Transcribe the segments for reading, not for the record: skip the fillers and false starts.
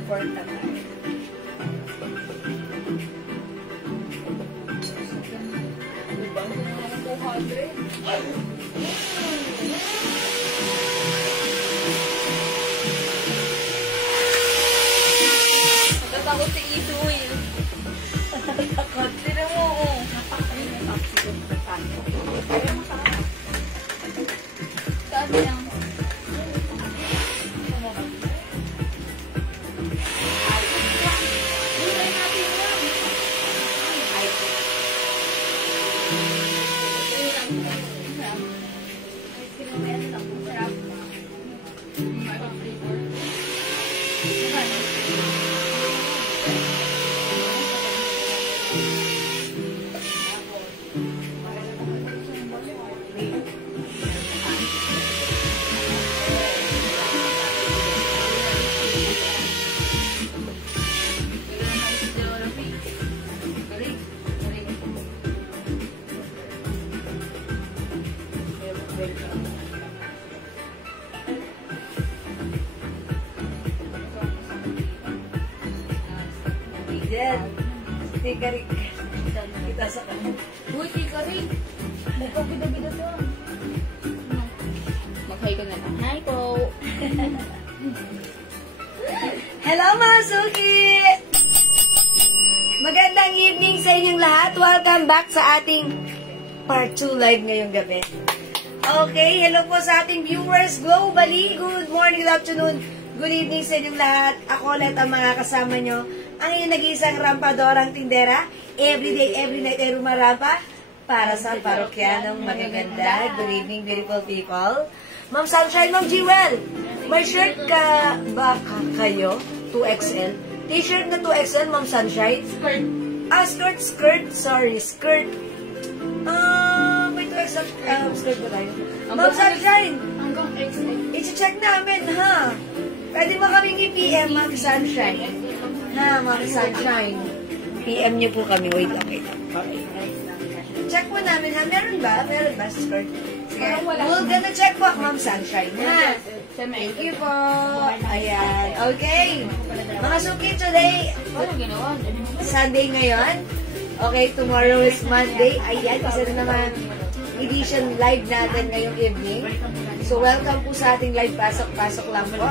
Airport na tayo. Ibang ko naman ang 200. Natatakot si Isuy. Takot. Sino mo? Napakain na taxi ko sa tanto. Kaya mo sa akin. Sabi lang. Diyan. Tikarik. Kita sa kanya. Uy, tikarik. Magpapida-bida to. Mag-hi ka na lang. Hi po. Hello mga suki! Magandang evening sa inyong lahat. Welcome back sa ating part 2 live ngayong gabi. Okay, hello po sa ating viewers globally. Good morning, good afternoon, good evening sa inyong lahat. Ako ulit ang mga kasama nyo. Ang inyong nag-iisang rampadorang tindera. Everyday, every night ay rumarampa para sa parokyanong magaganda. Good evening, beautiful people. Ma'am Sunshine, Ma'am Jewel, may shirt ka ba kayo? 2XL? T-shirt na 2XL, Ma'am Sunshine? Skirt. Ah, skirt. Sorry, skirt. May 2XL skirt ba tayo? Ma'am Sunshine, Hanggang XL. i-check namin, ha? Pwede mo kaming i-PM, Ma'am Sunshine. Ha, Ma'am Sunshine. PM niyo po kami. Wait, okay. Check po namin, ha? Meron ba? Meron ba skirt? Sige. We're gonna check po, Ma'am Sunshine, ha? Thank you po. Ayan. Okay. Mga suki, today, Ano ginawa? Sunday ngayon. Okay, tomorrow is Monday. Ayan, isa na naman edition live natin ngayong evening. So, welcome po sa ating live. Pasok lang po.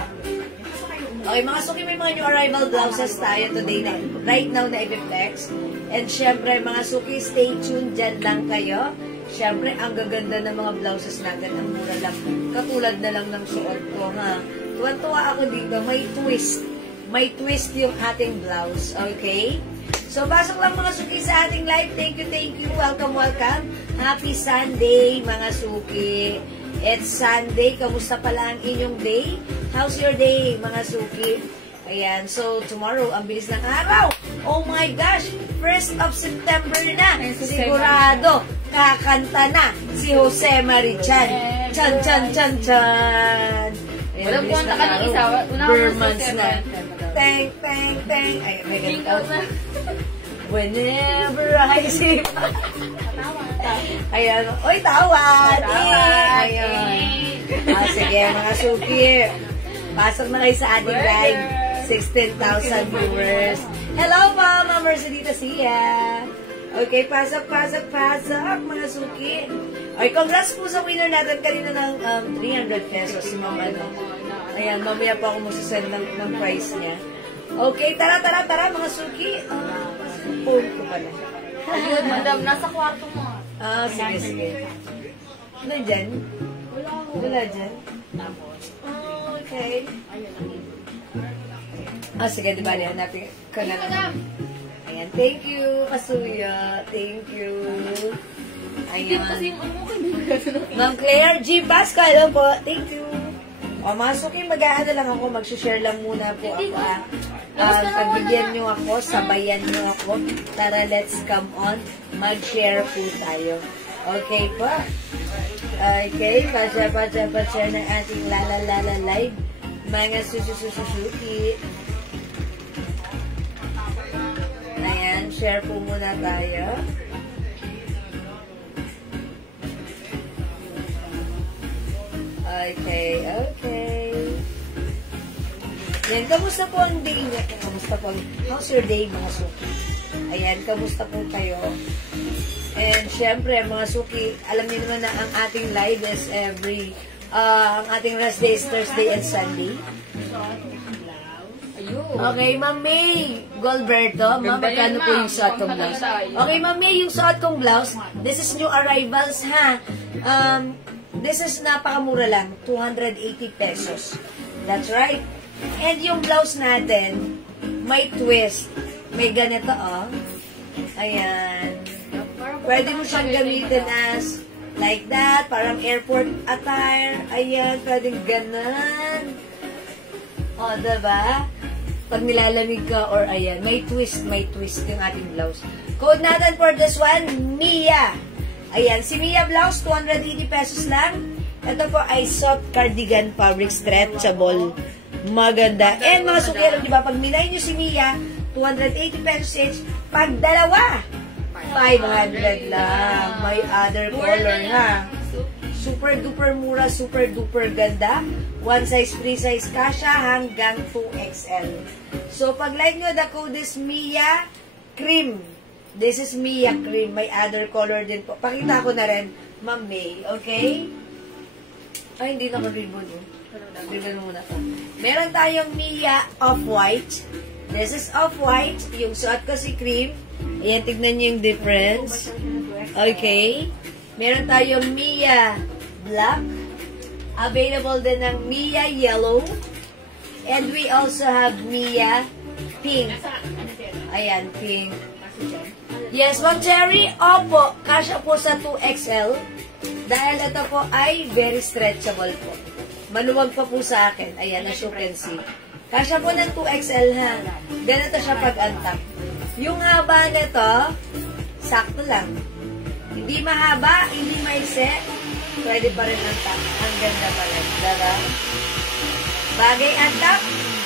Okay, mga suki, may mga new arrival blouses tayo today na right now na i-flex. And syempre, mga suki, stay tuned. Dyan lang kayo. Syempre, ang gaganda ng mga blouses natin. Ang mura lang. Katulad na lang ng suot ko, ha? Tuwan-tuwa ako dito. May twist. May twist yung ating blouse. Okay? So, pasok lang mga suki sa ating live. Thank you, thank you. Welcome, welcome. Happy Sunday, mga suki. It's Sunday. Kamusta pala ang inyong day? How's your day, mga suki? Ayan. So, tomorrow, ang bilis ng araw. Oh my gosh! 1st of September na. Sigurado, kakanta na si Jose Marichan. Chan, chan, chan, chan. Ayan, Walang bilis pumunta ng ka ng araw. isa. Burmans na. Teng, teng, teng. Ay, may ganito. Whenever I see... Ayan. Oy, tawad! Ayan. Sige, mga suki. Pasok na kayo sa ating live. 16,000 viewers. Hello po, Ma'am Mercedita Sia. Okay, pasok, mga suki. Okay, congrats po sa winner natin kanina ng 300 pesos. Si Ma'am ano. Ayan, mamaya po ako masusend ng price niya. Okay, tara, mga suki. Phone ko pala. Ayun, madam. Nasa kwarto mo. Sige. Nandyan? Wala dyan? Okay. Sige, di ba? Hanapin ko na lang. Ayan, thank you, Kasuya. Thank you. Ayan. Ma'am Claire G. Pasco, hello po. Thank you. O, masukin, mag-aano lang ako. Mag-share lang muna po ako. Pagbigyan nyo ako, sabayan nyo ako. Tara, let's come on. Mag-share po tayo. Okay po. Okay, pa-share ng ating lala live. Mga susuki. Ayan, share po muna tayo. Okay. Yan, kamusta po ang day niya? Kamusta po? How's your day, mga suki? Ayan, kamusta po kayo? And syempre, mga suki, alam niyo naman na ang ating live is ang ating rest day is Thursday and Sunday. Okay, Ma'am May Golberto, Ma'am, magkano po yung suot kong blouse? Okay, Ma'am May, yung suot kong blouse, this is new arrivals, ha? This is napakamura lang, 280 pesos. That's right. And yung blouse natin, may twist. May ganito, oh. Ayan. Pwede mo siyang gamitin as like that, parang airport attire. Ayan, pwedeng ganan. O, diba? Pag nilalamig ka, or ayan, may twist yung ating blouse. Code natin for this one, Mia. Ayan, si Mia blouse, 280 pesos lang. Ito po ay soft cardigan fabric, stretchable. Maganda. And mga sukero, di ba? Pag minay nyo si Mia, 280 pesos each. Pag dalawa, 500 lang. May other color, ha? Super duper mura, super duper ganda. One size, free size kasha hanggang 2XL. So, pag like nyo, the code is Mia Cream. This is Mia Cream. May other color din po. Pakita ko na rin, Ma'am May. Okay? Ay, hindi na ribbon yun. Ribbon muna to. Meron tayong Mia Off-White. This is Off-White. Yung suot ko si Cream. Ayan, tignan nyo yung difference. Okay. Meron tayong Mia Black. Available din ng Mia Yellow. And we also have Mia Pink. Ayan, pink. Yes, Ma'am Cherry. Opo, kasha po sa 2XL. Dahil ito po ay very stretchable po. Maluwag pa po sa akin. Ayan, as you can see. Kasha po ng 2XL, ha. Ganito siya pag-antap. Yung haba nito, sakto lang. Hindi mahaba, hindi maise. Pwede pa rin antap. Ang ganda pala. Diba? Bagay antap,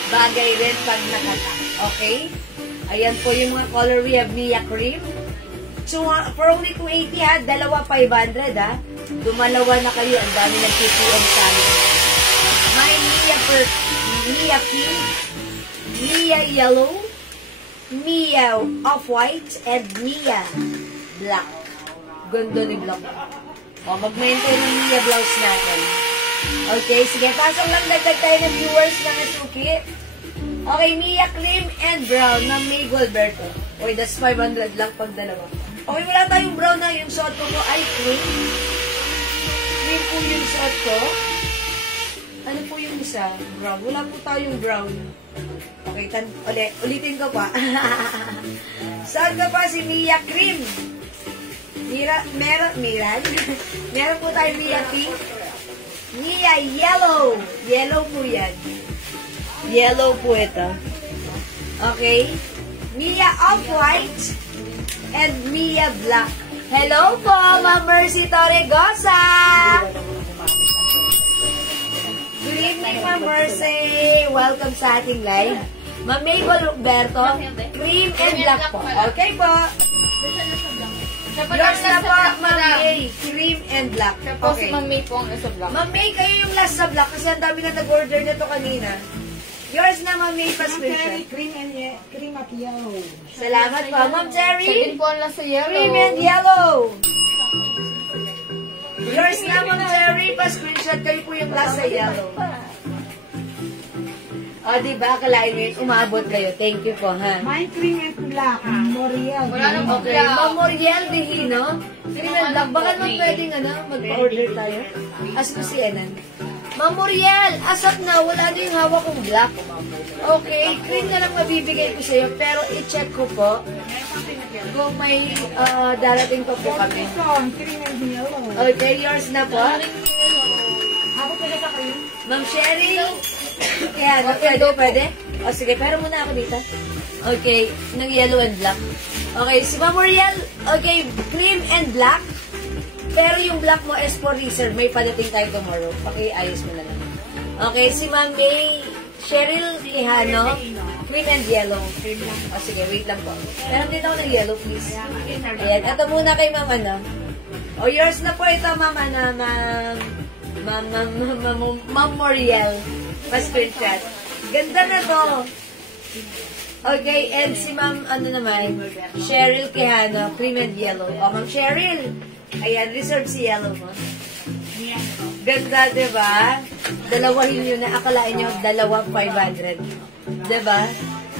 bagay rin pag nakatap. Okay? Ayan po yung mga color. We have Mia Cream. So, for only 280, ha. Dalawa 500, ha. Dumalawa na kayo. Ang dami nag-PPM sa amin. May Mia Pink, Mia Yellow, Mia Off-White, and Mia Black. Ganda ni Black. O, mag-maintain ng Mia blouse natin. Okay, sige. Pasok lang dagdag tayo ng viewers na nasuki. Okay, Mia Cream and Brown na May Golberto. Okay, that's 500 lang pag dalawa. Okay, wala tayong brown na. Yung suot ko ay cream. Cream po yung suot ko. Ano po yung isa? Brown. Wala po tayong brown. Okay, ulitin ko pa. Saan ka pa si Mia Cream? Meron po tayong Mia Pink. Mia Yellow. Yellow po yan. Yellow po ito. Okay. Mia Off-White and Mia Black. Hello po, Ma'am Mercy Torregosa! Good evening, Ma'am Mercy. Welcome sa ating live. Ma'am May Golberto, cream and black po. Okay po. Yours na po, Ma'am May. Cream and black. Okay. Si Ma'am May po ang nasa black. Ma'am May, kayo yung last sa black kasi ang dami na nag-order nito kanina. Yours na, Ma'am May, pa-screenshot. Cream at yellow. Salamat po, Ma'am Cherry. Second po ang nasa yellow. Cream and yellow. Yours na, Ma'am Cherry. Pa-screenshot kayo po yung last sa yellow. O, diba? Akalain mo yun. Umabot kayo. Thank you po, ha? My cream and black. Moriel. Wala nang Okay. Ma'am Moriel Dihino. Cream and black. Baka naman pwedeng, magpa-order tayo. As ko si Enan. Ma'am Moriel, asap na. Wala na yung hawak kong black. Okay. Cream na lang mabibigay ko sa'yo. Pero i-check ko po kung may darating pa po kami. Cream and yellow. Okay, yours na po. Ako pala sa cream. Ma'am Sherry. Kaya, pwede? O, sige, pero muna ako dito. Okay, ng yellow and black. Okay, si Ma'am Moriel, okay, cream and black. Pero yung black mo is for reserve. May padating tayo tomorrow. Pakiayos mo na lang. Okay, si Ma'am May Cheryl Quijano, cream and yellow. O, sige, wait lang po. Meron din ako ng yellow, please. Ayan, ito muna kay Ma'am O, yours na po ito, Ma'am Ma'am Moriel. Pa-screenshot. Ganda na to. Okay, and si Ma'am, ano naman, Cheryl Quijano, cream and yellow. O, Ma'am Cheryl. Ayan, reserve si yellow mo. Ganda, diba? Dalawahin nyo na, akalain nyo, dalawa 500. Diba?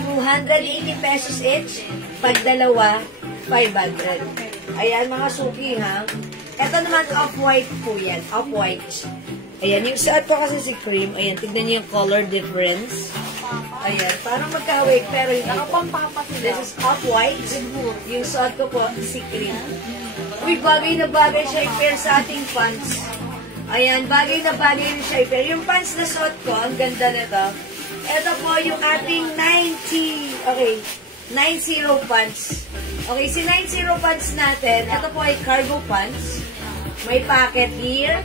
280 pesos each, pag dalawa, 500. Ayan, mga suki, ha? Ito naman, off-white po yan. Off-white. Ayan, yung suot ko kasi si cream. Ayan, tignan nyo yung color difference. Ayan, parang magka-awake, pero yung this is off-white. Yung suot ko po, si cream. Uy, bagay na bagay siya i-pair sa ating pants. Ayan, bagay na bagay siya i-pair. Yung pants na suot ko, ang ganda nito. Ito po yung ating 90, okay, 90 pants. Okay, si 90 pants natin, ito po ay cargo pants. May pocket here,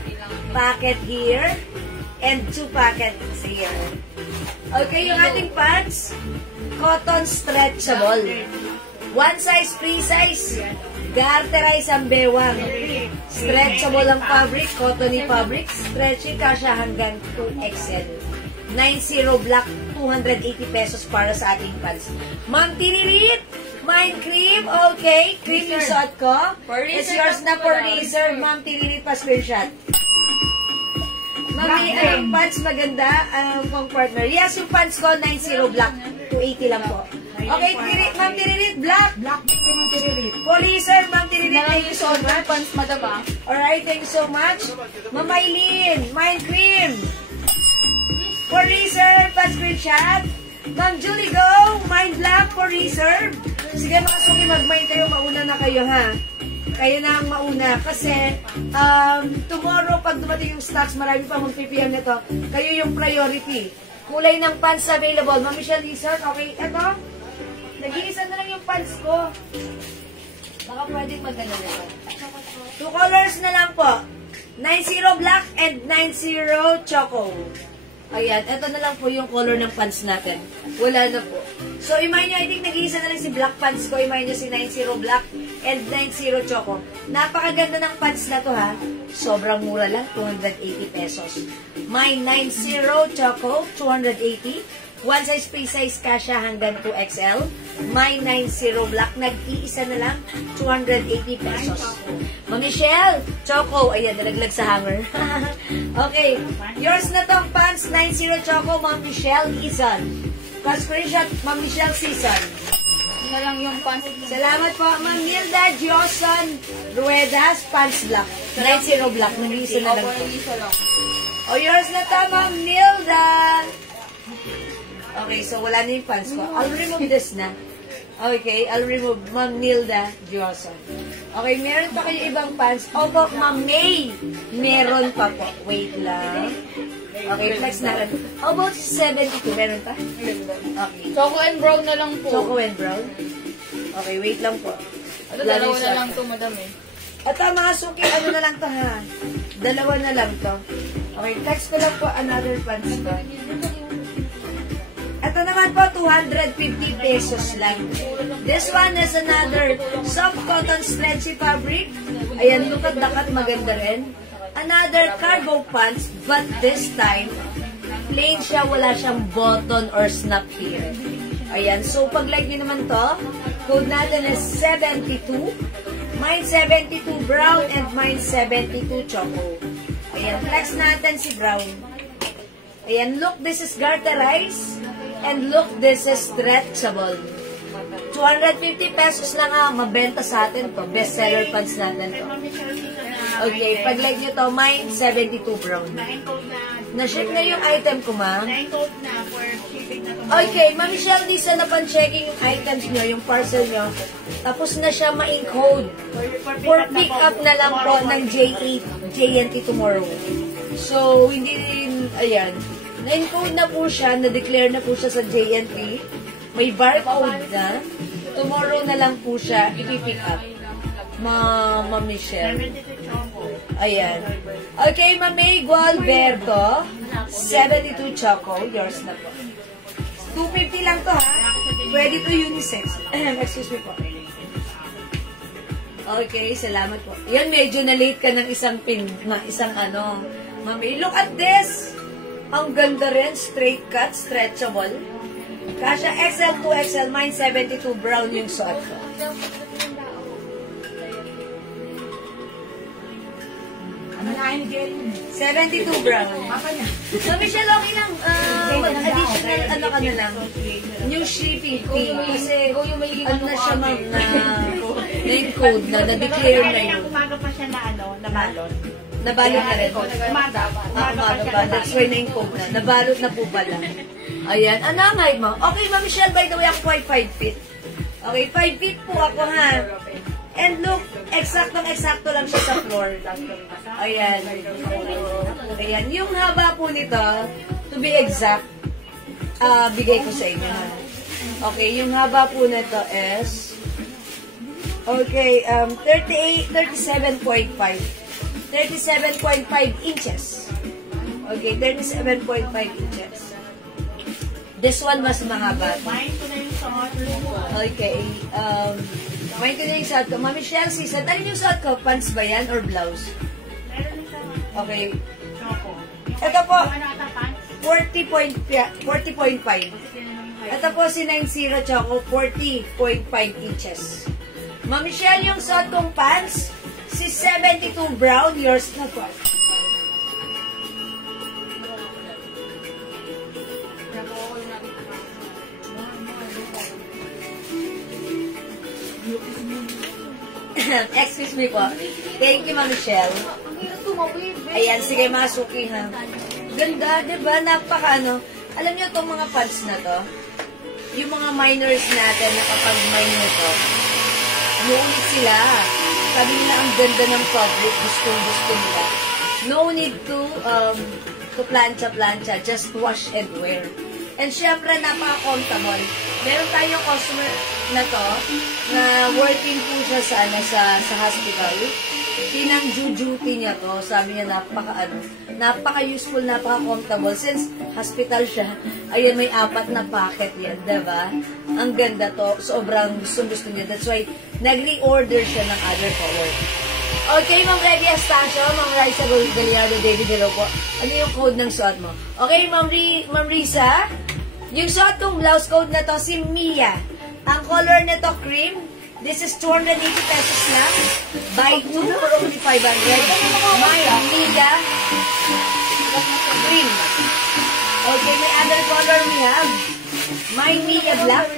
and 2 pockets here. Okay, yung ating pants, cotton stretchable. One size, free size, garterize ang bewang. Stretchable ang fabric, cottony fabric, stretchy kasha hanggang 2XL. 90 black, 280 pesos para sa ating pants. Ma'am Tiririt, mine cream, okay. Cream yung suot ko. It's yours na for reserve, Ma'am Tiririt, pa-screenshot. Mami, ang pants maganda, pang partner. Yes, yung pants ko, 90 black, 280 lang po. Okay, Ma'am Tiririt, black. Black din kay Ma'am Tiririt. Policer, Ma'am Tiririt, thank you so much. Pants, madama. Alright, thank you so much. Ma'am Eileen, mine cream. For reserve, pa-screenshot. Ma'am Julie, go. Mine black for reserve. Sige, mga suki, mag-mine kayo. Mauna na kayo, ha? Kayo na ang mauna. Kasi, tomorrow, pag dumating yung stocks, marami pa mag-PPM nito. Kayo yung priority. Kulay ng pants available. Ma'am Michelle Lizard, okay? Eto, nag-iisa na lang yung pants ko. Baka pwedeng maganda nito. 2 colors na lang po. 90 black and 90 choco. Ayan, ito na lang po yung color ng pants natin. Wala na po. So, imagine nyo, I think nag-iisa na lang si black pants ko. Imagine nyo si 90 black and 90 choco. Napakaganda ng pants na to, ha. Sobrang mura lang, 280 pesos. My 90 choco, 280. One size, free size, kasha hanggang 2XL. My 90 black, nag-iisa na lang, 280 pesos. Ma'am Michelle, choco, ayan, nalaglag sa hanger. Okay, yours na tong pants, 90 choco, Ma'am Michelle Izon. Pa-screenshot, Ma'am Michelle Season. Na lang yung pants. Salamat po, Ma'am Nilda Joson Ruedas, pants black. 90 black, nag-iisa na lang po. O, yours na to, Ma'am Nilda. Okay, so wala na yung pants ko. I'll remove this na. Okay, I'll remove Ma'am Nilda Joson. Okay, meron pa kayo ibang pants? Opo, Ma'am May. Meron pa po. Wait lang. Okay, flex na rin. How about 72? Meron pa? Okay. Choco and brown na lang po. Choco and brown? Okay, wait lang po. Ano, dalawa na lang to, madam eh. Ito, mga suki, ano na lang to, ha? Dalawa na lang to. Okay, text ko lang po another pants ko. Ito naman po, 250 pesos lang. This one is another soft cotton stretchy fabric. Ayan, look at the cut, maganda rin. Another cargo pants, but this time, plain siya, wala siyang button or snap here. Ayan, so pag like nyo naman to, code natin is 72. Mine 72 brown and mine 72 choco. Ayan, flex natin si brown. Ayan, look, this is garterize. And look, this is stretchable. 250 pesos lang ha, mabenta sa atin to. Best seller pants natin to. Okay, pag like nyo to, mine 72 brown. Na-ship na yung item ko, ma'am. Okay, Ma'am Michelle, di sana pan-checking yung items nyo, yung parcel nyo. Tapos na siya ma-encode. For pick up na lang po ng J8, JNT tomorrow. So, hindi rin, ayan. Na-encode na po siya, na-declare na po siya sa JNT. May barcode na. Tomorrow na lang po siya ipipick up. Ma'am Michelle. Ayan. Okay, Ma'am May Gualberto. 72 choco. Yours na po. 250 lang to, ha? Pwede to unisex. Excuse me po. Okay, salamat po. Yan, medyo na late ka ng isang pin, na isang ano. Ma'am May, look at this. Ang ganda rin, straight cut, stretchable. Kasha XL to XL, mine 72 brown yung suot ko. Ano na ni Jerry? 72 brown. Papa niya. So, Michelle, okay lang. Mag-additional, ano ka na lang. Yung shipping fee. Kasi, ano na siya, ma'am, na name code na, na-declare na yun. Umaga pa siya na nabalot. Nabalot na rin. Umaga Pa. That's why name code na. Nabalot na po pala. Ayan. Anangay mo. Okay, ma'am Michelle, by the way, ako po ay 5 feet. Okay, 5 feet po ako, ha. And look, eksaktong-eksakto lang siya sa floor. Ayan. Ayan. Yung haba po nito, to be exact, bigay ko sa inyo. Okay, yung haba po nito is, okay, 37.5. 37.5 inches. Okay, 37.5 inches. This one mas mahaba. Mine ko na yung suot. Okay, may ko na yung suot ko. Mami Michelle, season, ano yung suot ko? Pants ba yan or blouse? Meron din sa Okay. choco. Ito po, Yung ano ata pants? 40.5. Ito po si 90 Choco, 40.5 inches. Mami Michelle, yung suot kong pants, si 72 brown, yours na po. Excuse me po. Thank you, Ma'am Michelle. Ayan, sige, masuki ha. Ganda, diba? Napaka ano. Alam niyo itong mga pants na to, yung mga minors natin na kapag mine nito, nuulit sila. Sabi nila ang ganda ng fabric, gustong-gusto nila. No need to plancha-plancha, just wash and wear. And syempre, napaka-comfortable. Meron tayong customer na to, na working po siya sa hospital. Pinang-duty niya to. Sabi niya, napaka-useful, napaka-comfortable. Since hospital siya, ayun, may 4 na pocket yan, diba? Ang ganda to. Sobrang gusto niya. That's why, nag-reorder siya ng other color. Okay, Ma'am Ready Astacio, Ma'am Raisa Galiardo, David Hello po. Ano yung code ng suot mo? Okay, Ma'am Risa, yung suot kong blouse code na to, si Mia. Ang color na to, cream. This is 280 pesos lang. Buy 2 for only 500. My Mia, cream. Okay, may other color we have. My Mia black.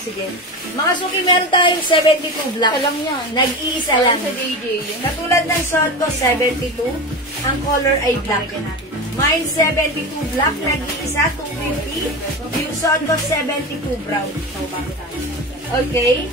Sige. Mga suki, meron tayong 72 black. Alam yan. Nag-iisa lang. Sa DJ. Katulad ng suot ko, 72. Ang color ay black. Mine 72 black, nag-iisa, 250. Yung suot ko, 72 brown. Okay?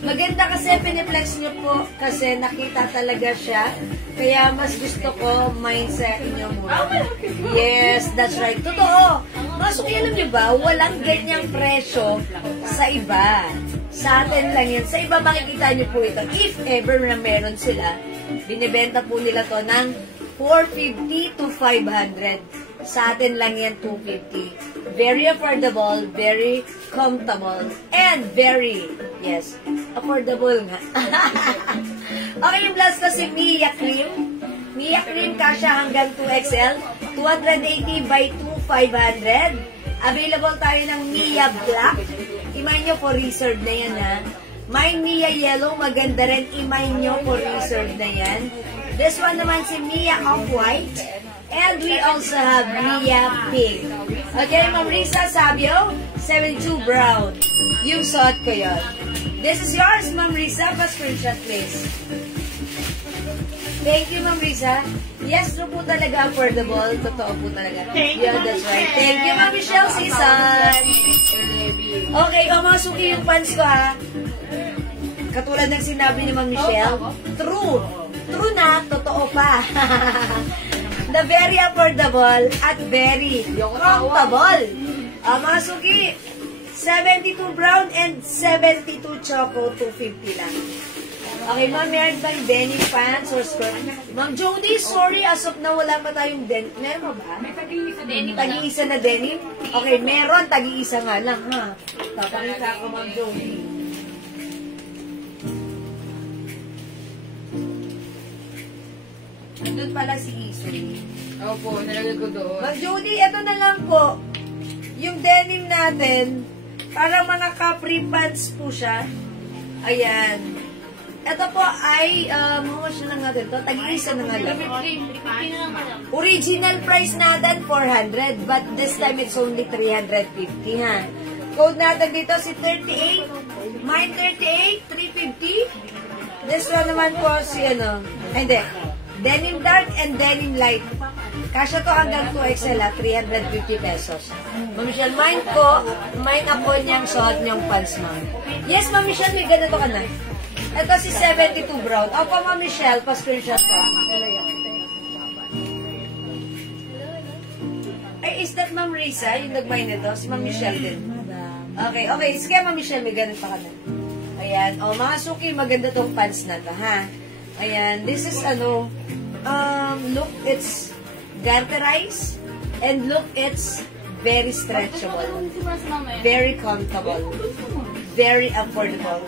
Maganda kasi piniplex nyo po kasi nakita talaga siya. Kaya mas gusto ko mindset nyo muna. Yes, that's right. Totoo. Maso alam nyo ba, walang ganyang presyo sa iba. Sa atin lang yan. Sa iba makikita nyo po ito. If ever na meron sila, binibenta po nila to ng 450 to 500. Sa atin lang yan, 250. Very affordable, very comfortable, and very, yes, affordable nga. Okay, yung blouse ko si Mia Cream. Mia Cream, kasha hanggang 2XL. 280 by 2,500. Available tayo ng Mia Black. Imay nyo for reserve na yan, ha. May Mia Yellow, maganda rin. Imay nyo for reserve na yan. This one naman si Mia Off-White. And we also have Mia Pink. Okay, Ma'am Risa Sabio, 72 brown. Yung suot ko yun. This is yours, Ma'am Risa. Pa-screenshot, please. Thank you, Ma'am Risa. Yes, no po talaga affordable. Totoo po talaga. Yeah, that's right. Thank you, Ma'am Michelle Season. Okay, mga suki yung pants ko, ha. Katulad ng sinabi ni Ma'am Michelle. True. True na, totoo pa. The very affordable at very comfortable. Mga suki, 72 brown and 72 choco, 250 lang. Okay, ma'am, meron bang denim pants or skirt? Ma'am Jody, sorry, as of now, wala pa tayong denim. Meron mo ba? May tag-iisa denim. Tag-iisa na denim? Okay, meron, tag-iisa nga lang, ha? Papakita ko, Ma'am Jody. Andun pala si Isoy. Opo, nalagay ko doon. Ma'am Judy, ito na lang po. Yung denim natin, para mga capri pants po siya. Ayan. Ito po ay, mukhang siya lang natin to. Tag-isa na nga lang. Original price natin, 400. But this time, it's only 350, ha? Code natin dito, si 38. Mine 38, 350. This one naman po, si ano. Ay, hindi. Denim dark and denim light. Kasya to hanggang 2XL, 350 pesos. Ma'am Michelle, mine ako niyang suot niyong pants, ma'am. Yes, Ma'am Michelle, may ganito ka na. Ito si 72 brown. Opo, Ma'am Michelle, pa-screenshot ko. Ay, is that Ma'am Risa, yung nag-mine nito? Si Ma'am Michelle din. Okay. Sige, Ma'am Michelle, may ganito pa ka na. Ayan. O, mga suki, maganda tong pants na to, ha? Ayan. This is, look, it's garterized, and look, it's very stretchable, very comfortable, very affordable.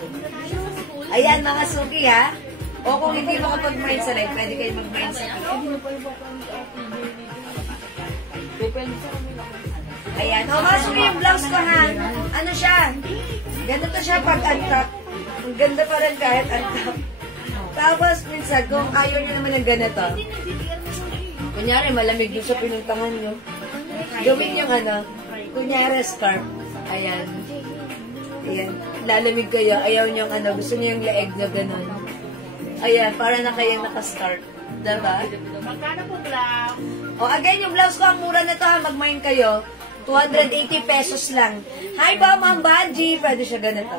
Ayan, mga suki, ha? O kung hindi makapag-mine sa live, pwede kayo mag-mine sa live. Ayan. O, mga suki, yung blouse ko, ha? Ano siya? Ganito siya pag untap. Ang ganda pa rin kahit untap. Tapos, minsan, kung ayaw nyo naman ng ganito, kunyari, malamig doon sa pinuntangan nyo, gawin yung kunyari, scarf. Ayan. Ayan. Lalamig kayo, ayaw nyo gusto nyo yung leeg na gano'n. Ayan, para na kayong naka-scarf. Diba? Magkano po blouse? O, again, yung blouse ko, ang mura na to, mag-mine kayo. 280 pesos lang. Hi ba, Ma'am Banji? Pwede siya ganito.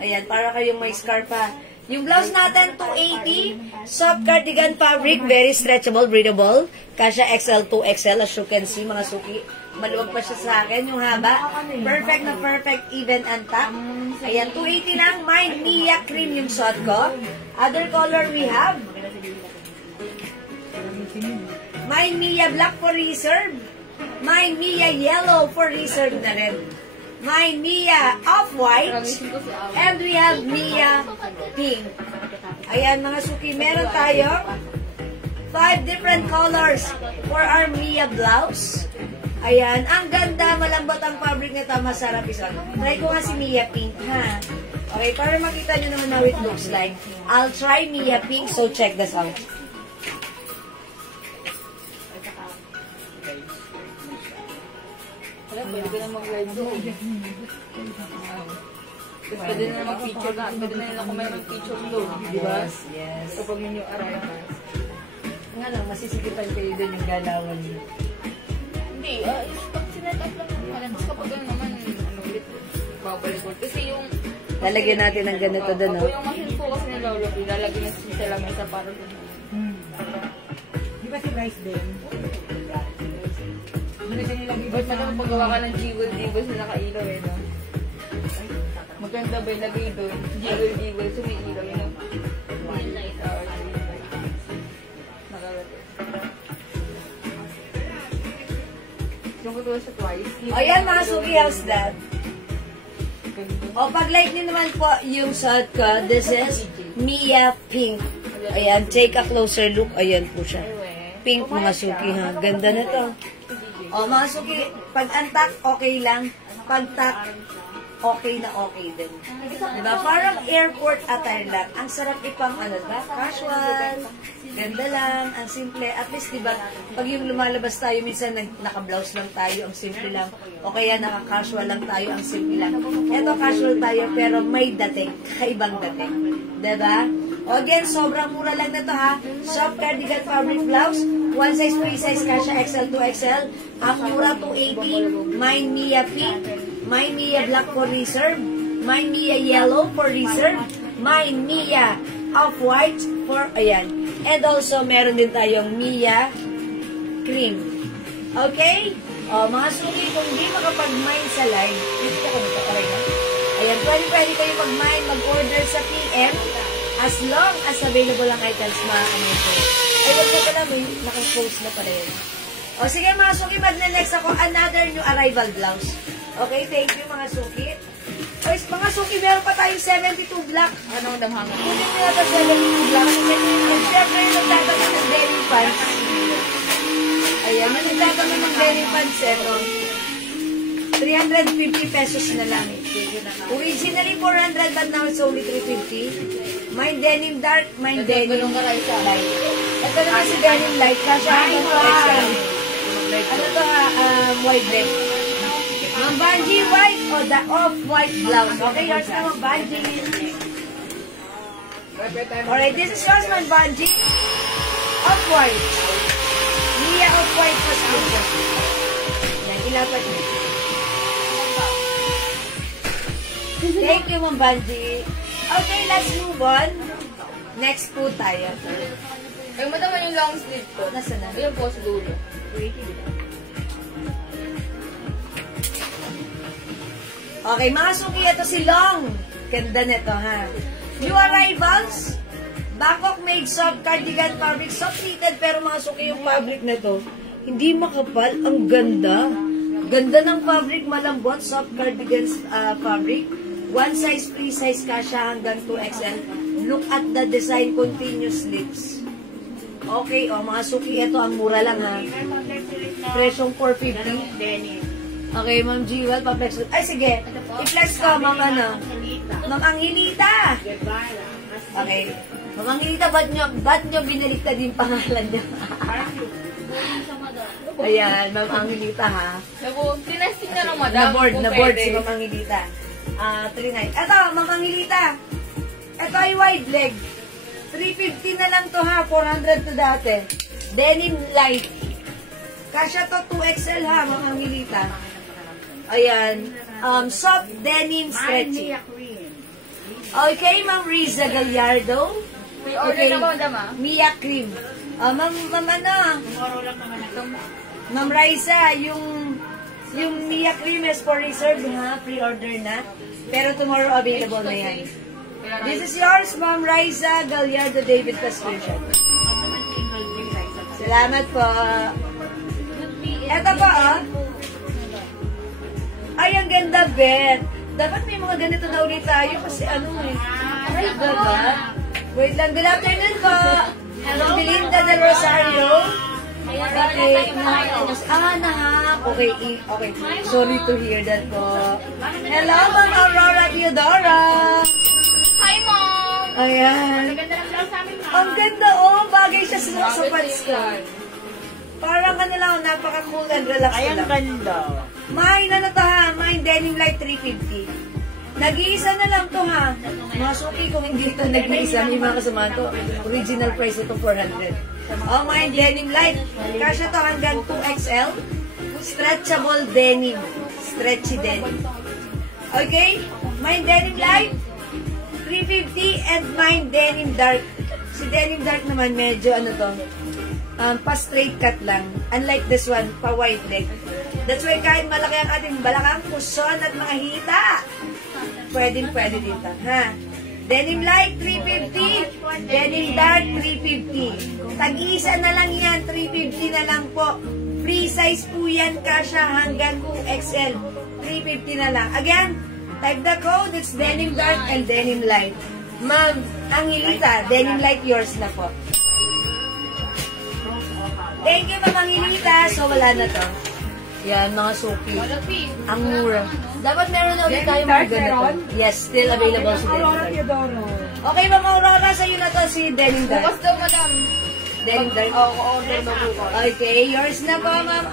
Ayan, para kayong may scarf pa. Yung blouse natin, 280. Soft cardigan fabric, very stretchable, breathable. Kasya XL, 2XL, as you can see, mga suki. Maluwag pa siya sa akin, yung haba. Perfect na perfect, even and top. Ayan, 280 lang. Mine Mia cream yung suot ko. Other color we have. Mine Mia black for reserve. Mine Mia yellow for reserve na rin. Mine Mia off-white. And we have Mia pink. Ayan, mga suki, meron tayo 5 different colors for our Mia blouse. Ayan, ang ganda, malambot ang fabric nito, masarap isuot. Try ko nga si Mia pink, ha? Okay, para makita nyo naman how it looks like. I'll try Mia pink, so check this out. Pwede ko na mag-live doon. Pwede na mag-feature ka. Pwede na ako may mag-feature doon. Diba? Yes. Kapag yun yung arrival. Nga lang, masisikipan kayo doon yung galawan niyo. Hindi, pag sinet up lang naman. Tapos kapag gano'n naman, ulit, babalik ko. Kasi yung... Lalagyan natin ng ganito doon, no? Yung machine po kasi na Lolo, lalagyan na sa lamesa para doon. Di ba si Bryce din? Ba't naman paggawa ka ng jiggle-jiggle sa nakailaw eh, no? Maganda ba yung lagay doon? Jiggle-jiggle, sumiilaw yun. Moonlight. Nakagato. Yung katulad sa twice. Ayan, mga suki, how's that? O, pag-like nyo naman po yung suot ko, this is Mia Pink. Ayan, take a closer look. Ayan po siya. Pink, mga suki, ha? Ganda na to. O, mga suki, pag-antak, okay lang. Pag-tak, okay na okay din. Diba? Parang airport attire lang. Ang sarap ipang, casual. Ganda lang, ang simple. At least, diba, pag yung lumalabas tayo, minsan naka-blouse lang tayo, ang simple lang. O kaya naka-casual lang tayo, ang simple lang. Ito, casual tayo, pero may dating. Kakaibang dating. Diba? O again, sobrang mura lang na to, ha. Soft cardigan fabric blouse. One size, free size, kasha XL, 2XL. Ang mura, 280. Mine Mia pink. Mine Mia black for reserve. Mine Mia yellow for reserve. Mine Mia off-white for, ayan. And also, meron din tayong Mia cream. Okay? O, mga suki, kung di makapag-mine sa live, ito ko nito talaga. Ayan, pwede kayo mag-mine, mag-order sa PM as long as available ang items, mga kamay. Ayun ko pala, may nakapost na pala yun. O, sige mga suki, mag-next ako another new arrival blouse. Okay, thank you mga suki. O, mga suki, meron pa tayong 72 black. Anong damhangan? Kunin nyo natin 72 black. Siyempre, yung nagtatanong ng denim pants. Ayan, yung nagtatanong ng denim pants, eto. 350 pesos na lang. Originally 400 but now it's only 350. Mine denim dark, mine denim light. Ito naman si denim light. Kasha ako ito. Ano to ha? White leg. Ang Banji white o the off-white blouse. Okay, yours naman Banji. Alright, this is yours man Banji. Off-white. Mia off-white pa sa ako. Yan, ilapat niya. Thank you, Ma'am Banji. Okay, let's move on. Next po tayo. Ay, mataman yung long sleeve ko. Nasaan na? Ayun po sa dulo. Okay, mga suki, ito si Long. Ganda nito, ha? New arrivals. Bangkok made soft cardigan fabric. Soft knitted, pero mga suki yung fabric na to. Hindi makapal. Ang ganda. Ganda ng fabric, malambot. Soft cardigans fabric. One size, free size, kasha hanggang 2XL. Look at the design, continuous sleeves. Okay, mga suki, ito ang mura lang ha. Presyong 450. Okay, Ma'am Jewel, pa-flex. Ay, sige. I-flex ko, Ma'am ano. Ma'am Angelita. Okay. Ma'am Angelita, ba't nyo binaliktad yung pangalan niya? Ayan, Ma'am Angelita ha. Tinesting na ng madam. Na-board si Ma'am Angelita. 3.9. Ito, Ma'am Angelita. Ito ay wide leg. 350 na lang to ha. 400 to dati. Denim light. Kasya to 2XL ha, Ma'am Angelita. Ayan. Soft denim stretchy. Okay, Ma'am Riza Gallardo. Pre-order na ba, madam ah? Mia Cream. Ma'am ano? Ma'am Riza, yung Mia Cream is for reserve ha. Pre-order na. Pero tomorrow available na yan. This is yours, Ma'am Riza Gallardo David Castillo. Salamat po. Eto pa, Ay, ang ganda, Beth. Dapat may mga ganito na ulit tayo kasi ano eh. Ay, ganda. Wait lang. Good afternoon po. Hello, Belinda del Rosario. Okay. Okay. Sorry to hear that po. Hello, Ma'am Aurora Theodora. Hi, Mom! Ayan. Ang ganda, Bagay siya sa pants ko. Parang ano lang, napaka-cool and relaxed lang. Ay, ang ganda. Mine, ano to ha? Mine Denim Light 350. Nag-iisa na lang to ha. Mga suki, kung hindi ito nag-iisa, may mga kasama to. Original price ito 400. Mine Denim Light. Kasya to hanggang 2XL. Stretchable denim. Stretchy denim. Okay? Mine Denim Light 350 and Mine Denim Dark. Si Denim Dark naman medyo ano to, pa-straight cut lang. Unlike this one, pa-white leg. That's why kahit malaki ang ating balakang, puson at mga hita, pwede dito. Ha? Denim Light, 350. Denim Dark, 350. Tag-isa na lang yan, 350 na lang po. Free size po yan, kasha hanggang 2XL. 350 na lang. Again, type the code, it's Denim Dark and Denim Light. Ma'am Angelita, Denim Light yours na po. Thank you, Ma'am Angelita. So, wala na to. Yan, mga suki. Ang mura. Dapat meron na ulit tayo mga ganito. Yes, still available si Denim Dark. Okay, Ma'am Aurora, sa'yo na to si Denim Dark. Bukas daw, madam. Denim Dark? Oo, order na bukas. Okay, yours na po, Ma'am.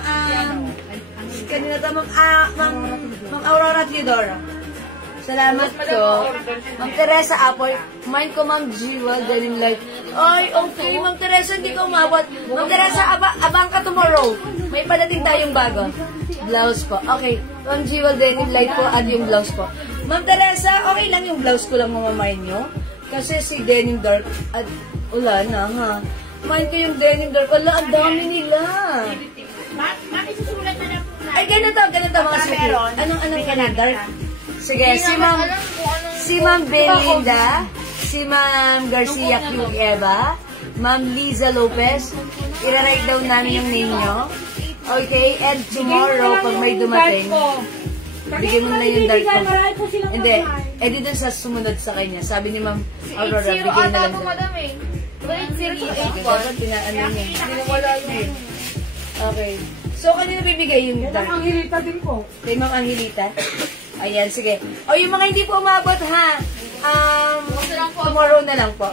Kanina to, Ma'am Aurora Theodora. Salamat po. Ma'am Teresa Apoy. Mine ko, Ma'am Jewel, Denim Light. Ay, okay, Ma'am Teresa, hindi ko umabot. Ma'am Teresa, abang ka tomorrow. May padating tayong bago. Blouse po. Okay, Ma'am Jewel, Denim Light po at yung blouse po. Ma'am Teresa, okay lang yung blouse ko lang mamamayin nyo? Kasi si Denim Dark, at wala na ha. Mine ko yung Denim Dark. Wala, ang dami nila. Mami, susulat na lang po na. Ay, ganito mga suki. Anong Dark? Sige, si Ma'am Belinda, si Ma'am Garcia Q. Eva, Ma'am Liza Lopez, i-write down namin yung name nyo. Okay, and tomorrow, pag may dumating, bigyan mo na yung dark ko. Hindi, di dun sa sumunod sa kanya. Sabi ni Ma'am Aurora, bigyan na lang. 8-0 madam eh. 8-0 Dapat pinaano niya. Hindi mo wala yun. Okay. So, kanina bibigay yung Yan dark? ang Angelita din po. Kay Ma'am Angelita? Ayan, sige. O, yung mga hindi po umabot, ha? Tomorrow na lang po.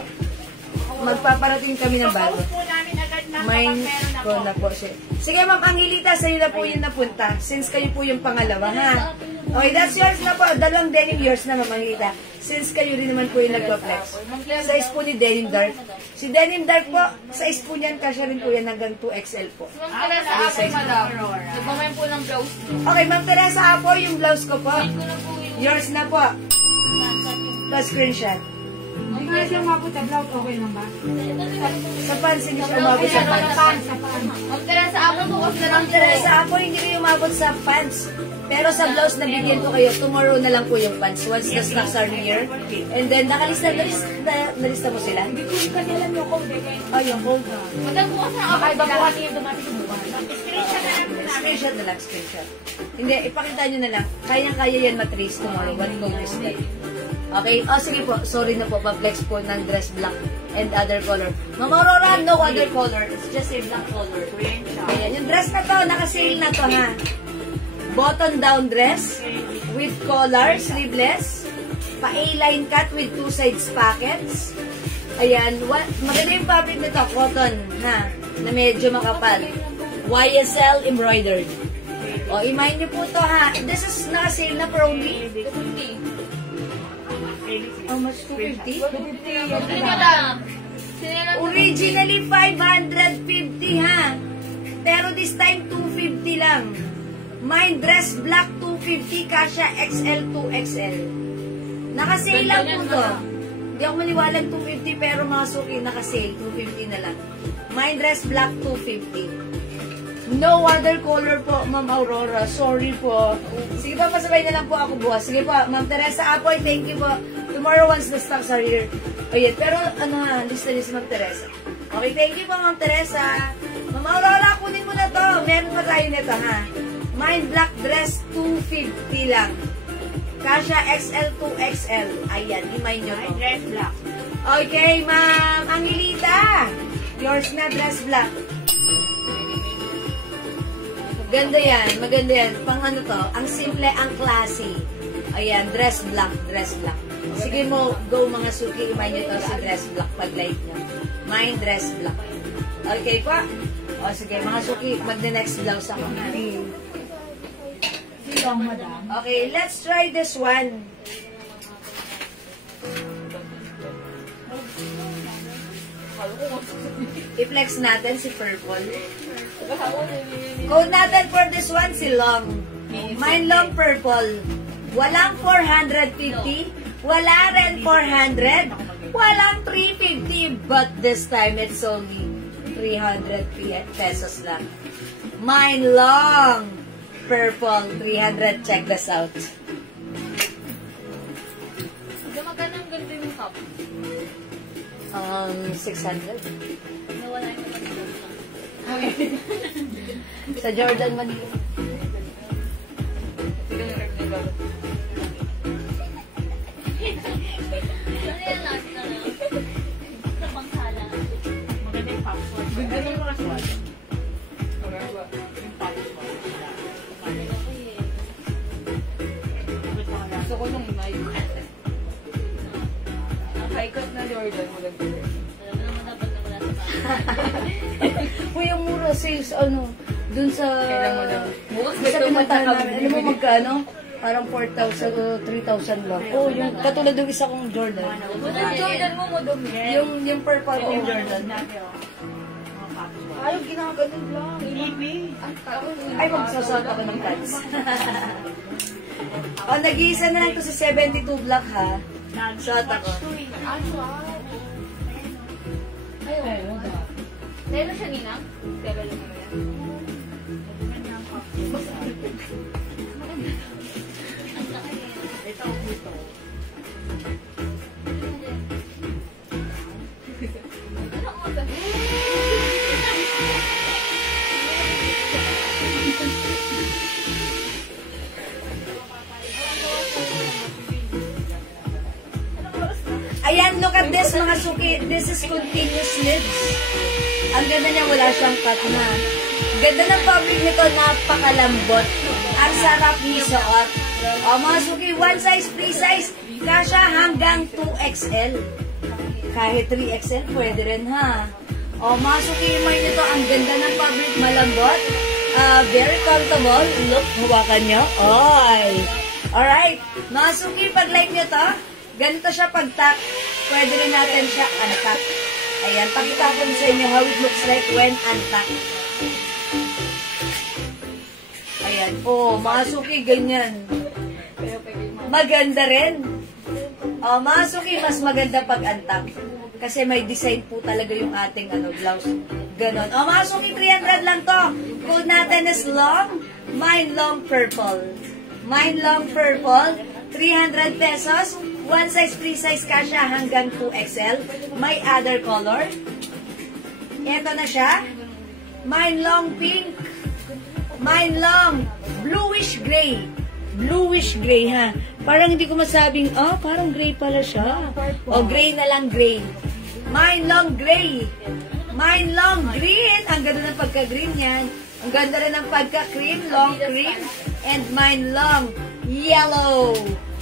Magpaparating kami ng bago. Paus po namin agad na Mine meron na ko na po siya. Sige, Ma'am Angelita, sa'yo na po yung napunta. Since kayo po yung pangalawa, ha? Okay, that's yours na po. Dalawang denim yours na, Ma'am Angelita. Since kayo rin naman po yung nagpa-flex. Size po ni Denim Dark. Si Denim Dark po, size po niyan, kasya rin po yan hanggang 2XL po. Ma'am Teresa Apoy, madam. Nagmamayin po ng blouse. Okay, Ma'am Teresa Apoy, yung blouse ko po. Ko na po yung... Yours na po. Plus screenshot. Hindi nga siya umabot sa vlog, okay lang ba? Sa pants, hindi siya umabot sa pants. Ma'am Teresa Apoy po kasi na lang Ma'am Teresa Apoy, hindi kayo umabot sa pants. Pero sa blouse, nabigyan ko kayo. Tomorrow na lang po yung pants. Once the stocks are here. And then, nalista mo sila? Hindi ko yung kanila yung code. Oh, yung code. Madam po kasi ang Kakaiba po kasi yung dumating yung buwan. Screenshot na lang. Screenshot na lang, screenshot. Hindi, ipakita nyo na lang. Kayang-kaya yan matrace tomorrow. What code is that? Okay? Oh, sige po. Sorry na po. Pa-flex po ng dress black and other color. Ma'am Aurora, no other color. It's just a black color. Ayan. Yung dress na to, naka-sale na to, ha? Button-down dress with collar, sleeveless, pa-A-line cut with two sides pockets. Ayan, maganda yung fabric nito, cotton, ha, na medyo makapal. YSL embroidered. O, imayin niyo po to, ha. This is naka-sale na for only 250. how much? 250? 250, madam. Originally 550, ha. Pero this time 250 lang. Mine dress black 250, kasha XL 2XL. Naka-sale lang po to. Hindi ako maniwalang 250 pero mga suki naka-sale 250 na lang. Mine dress black 250. No other color po, Ma'am Aurora. Sorry po. Sige po, pasabay na lang po ako bukas. Sige po, Ma'am Teresa Apoy, thank you po. Tomorrow once the stocks are here. Ayan, pero ano ha, lista Ma'am Teresa. Okay, thank you po, Ma'am Teresa. Ma'am Aurora, kunin mo na to. Meron pa tayo nito, ha. Mine black dress 250 lang. Kasha XL 2XL. Ayan, imay nyo to. Dress black. Okay, Ma'am Angelita. Yours na, dress black. Ganda yan, maganda yan. Pang ano to, ang simple, ang classy. Ayan, dress black, dress black. Sige mo, go mga suki, imay nyo to si dress black pag light nyo. Mine dress black. Okay pa? O sige, mga suki, mag-next blouse ako. Silong, madam. Okay, let's try this one. I-flex natin si purple. Code natin for this one, si long. Mine long purple. Walang 450. Wala rin 400. Walang 350. But this time, it's only 300 pesos lang. Mine long purple, 300. Check this out. Maganda ang ganda yung cup. 600. Nawala yung Sa Jordan man yun. Sige na rin nila. Maganda yung popcorn. Ganda yung mga swat. Gusto ko nung Nike. Ang high cut na Jordan, maganda rin. Uy, ang mura sales, ano, dun sa... Kailan mo lang. Bukas Sa pinuntahan namin, alam mo magkano? Parang 4,000 o 3,000 lang. Oh, yung katulad ng isa kong Jordan. Yung Jordan mo, madumi. Yung purple kong Jordan. Ayaw, ginaganon lang. Ay, magsasot ako ng pants. O, nag-iisa na lang to sa 72 black, ha? Shot ako. Ay, oo. Telo siya, Nina? Telo lang naman yan. Ayan, look at this, mga suki. This is continuous lids. Ang ganda niya, wala siyang cut na. Ganda ng fabric nito, napakalambot. Ang sarap isuot. O mga suki, one size, free size, kasya hanggang 2XL. Kahit 3XL, pwede rin ha. O mga suki, may nito, ang ganda ng fabric, malambot. Very comfortable. Look, hawakan nyo. Oy. Alright. Mga suki, pag like nyo to, ganito siya pag-tuck. Pwede rin natin siya untuck. Ayan, pakita ko sa inyo how it looks like when untucked. Ayan. Oh, mga suki, ganyan. Maganda rin. Oh, mga suki, mas maganda pag untucked. Kasi may design po talaga yung ating blouse. Ganon. O, mga suki, 300 lang to. Code natin is long. Mine long purple. Mine long purple. 300 pesos. One size, free size kasha hanggang 2XL. May other color. Ito na siya. Mine long pink. Mine long bluish gray. Bluish gray, ha? Parang hindi ko masabing, parang gray pala siya. O, gray na lang, gray. Mine long gray. Mine long green. Ang ganda ng pagka-green yan. Ang ganda rin ng pagka-cream, long cream. And mine long yellow.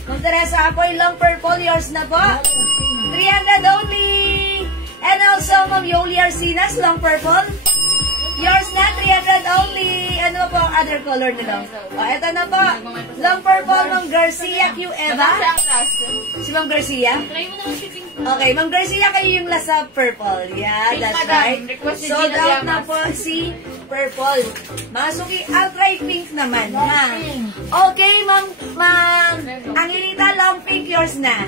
Kung Teresa Apoy, long purple, yours na po. 300 only. And also, Ma'am Yoli Arcinas, long purple. Yours na, 300 only. Ano po ang other color nila? O, eto na po. Long purple, Ma'am Garcia Q. Eva. Si Ma'am Garcia? Try mo naman si Pink. Okay, Ma'am Garcia, kayo yung nasa purple. Yeah, that's right. Sold out na po si purple. Masuki, I'll try pink naman, ha? Okay, Ma'am Angelita, long pink, yours na.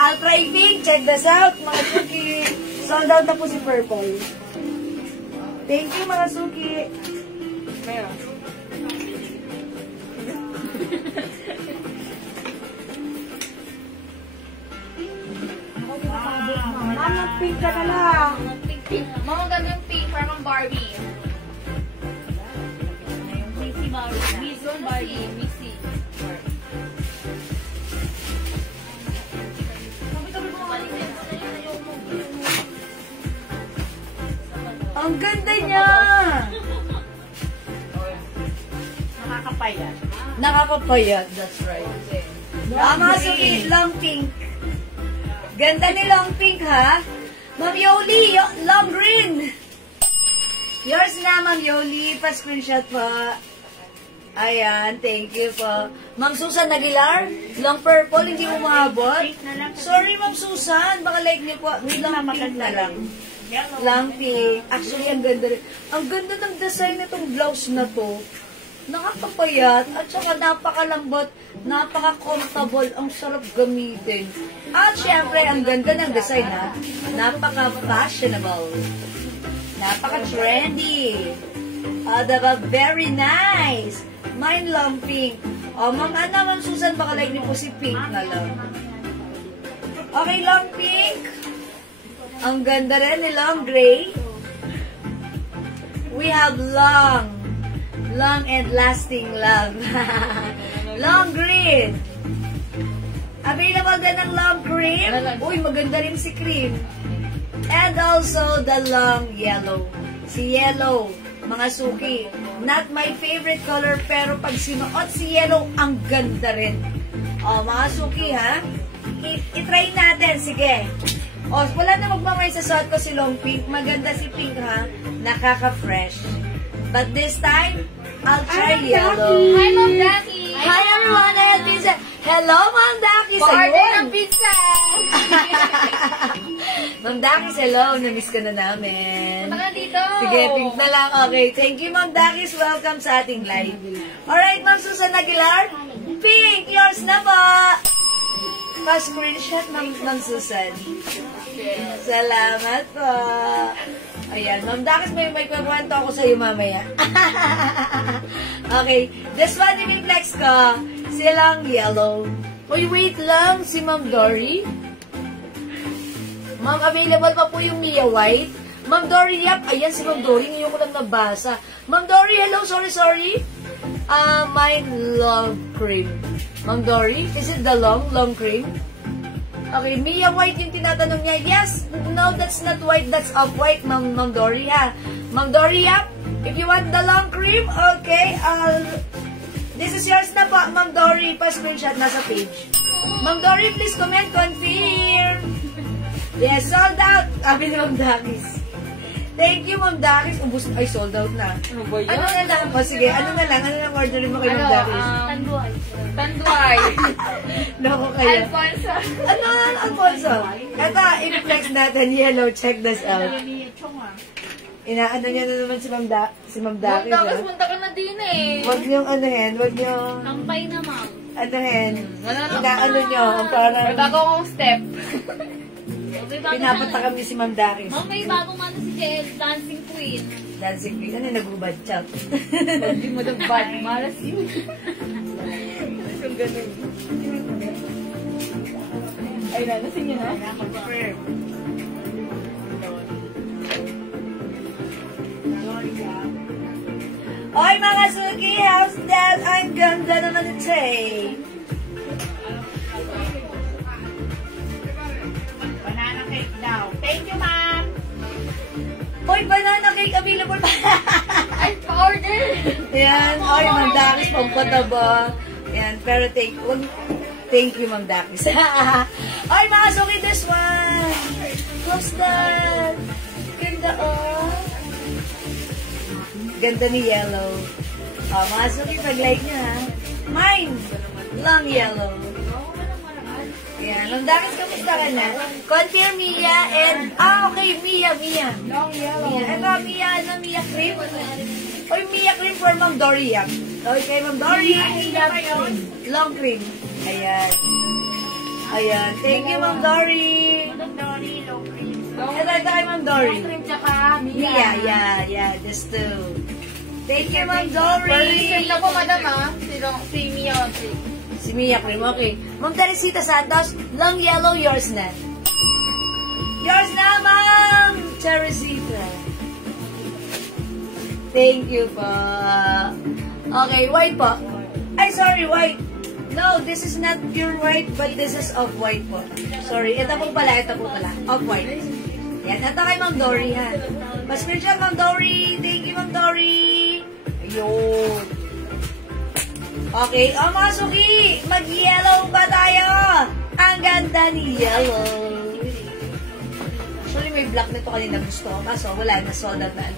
I'll try pink. Check this out, mga suki. Sold out na po si purple. Thank you, mga suki. Meron. Mama, pink ka na lang. Pink. Mga gandang pink, parang Barbie. Missy Barbie. Miss Barbie. Missy. Ang ganda niya. Nakakapayat. Nakakapayat, that's right. Mga suki, long pink. Ganda ni long pink, ha? Ma'am Yoli, long green. Yours na, Ma'am Yoli. Pa-screenshot po. Ayan, thank you po. Ma'am Susan Aguilar, long purple, hindi umabot. Sorry, Ma'am Susan. Baka like niyo po. Long pink na lang. Long pink. Actually, ang ganda rin. Ang ganda ng design nitong blouse na to. Nakakapayat at saka napakalambot, napaka-comfortable, ang sarap gamitin. At syempre, ang ganda ng design, ha? Napaka-fashionable. Napaka-trendy. Diba? Very nice. Mine long pink. O, Ma'am Susan, baka like niyo po si pink na lang. Okay, long pink. Ang ganda rin ni long gray. We have long and lasting love. Long green. Available din ng long cream. Uy, maganda rin si cream. And also the long yellow. Si yellow, mga suki. Not my favorite color, pero pag sinuot si yellow, ang ganda rin. O, mga suki, ha? I-try natin. Sige. O, wala na magmamay sa suot ko si long pink. Maganda si pink, ha? Nakaka-fresh. But this time, I'll try yellow. Hi, Ma'am Daki! Hi, everyone! At pizza. Hello, Ma'am Daki! Pa-order ng pizza! Ma'am Daki, hello. Na-miss ka na namin. Punta ka dito! Sige, pink na lang. Okay, thank you, Ma'am Daki. Welcome sa ating live. Alright, Ma'am Susan Aguilar. Pink, yours na po. Pa-screenshot, Ma'am Susan. Salamat po. Ayan, Ma'am Dakis, may kwento ako sa'yo mamaya. Okay, this one i-flex ko. Silang yellow. Uy, wait lang, si Ma'am Dory. Ma'am, available pa po yung Mia White. Ma'am Dory, yap. Ayan, si Ma'am Dory. Ngayon ko lang nabasa. Ma'am Dory, hello, sorry. My long cream. Ma'am Dory, is it the long cream? Okay, Mia White yung tinatanong niya. Yes, no, that's not white, that's off-white, Ma'am Dory, ha? Ma'am Dory, yap. If you want the long cream, okay, this is yours na po, Ma'am Dory. Pa-screenshot nasa page. Ma'am Dory, please comment, confirm. Yes, sold out. Sabi ni Ma'am Dakis. Thank you, Ma'am Dakis. Ubus, ay, sold out na. Ano ba yun? Ano na lang? O sige, ano na lang? Ano lang orderin mo kay Ma'am Dakis? Tanduay. Tanduay. Loko kayo. Alfonso. Ano na, Alfonso? Ito, i-flex natin. Yellow, check this out. Ni Chong Inaano niya na naman si Ma'am Dakis. Tapos punta ka na din eh. Huwag niyong anuhin, huwag niyong Kampay na, ma'am. anuhin. Wala na. Inaano niyo, parang May bago akong step. May bago pinapatakam niyo si Ma'am Dakis. Ma'am, may bago man si Jel, Dancing Queen. Dancing Queen, ano nagubad? Chow. Hindi mo daw bad. Malas yun. Yung ganun. Ay, nanasin niyo na. Oy mga Suki, how's that? Ang ganda naman ito eh. Banana cake daw. Thank you, ma'am. Oy, banana cake available pa. Ay, pa-order! Yan, oy, Ma'am Dakis, pampunta ba? Yan, pero thank you, Ma'am Dakis. Oy, mga Suki, this one. What's that? Ganda, oh. Ganda ni yellow. Oh, mga Suki, pag-like niya, ha? Mine, long yellow. Yan, Ma'am Dakis, kamusta ka na? Confirm Mia and, okay, Mia. Long yellow. Mia, ito, Mia cream. Oy, Mia cream for Ma'am Dory yan. Oy, kay Ma'am Dory, Mia cream. Long cream. Ayan. Ayan, thank you, Ma'am Dory. Dory, low cream. Ito kay Ma'am Dory. Cream tsaka Mia, yeah, just two. Thank you, Ma'am Dory. Purchase na po, madam ah. Si Mia. Si Mia Cream, okay. Ma'am Teresita Santos, long yellow, yours na. Yours na, Ma'am Teresita. Thank you po. Okay, white po. Ay, sorry, white. No, this is not pure white, but this is off-white po. Sorry, ito po pala. Off-white. Yan, ito kay Ma'am Dory, ha. Pa-screenshot, Ma'am Dory. Thank you, Ma'am Dory. Ayun. Okay, mga Suki, mag-yellow ba tayo? Ang ganda ni yellow. Actually, may black nito kanina gusto ko, kaso wala na, sold out na.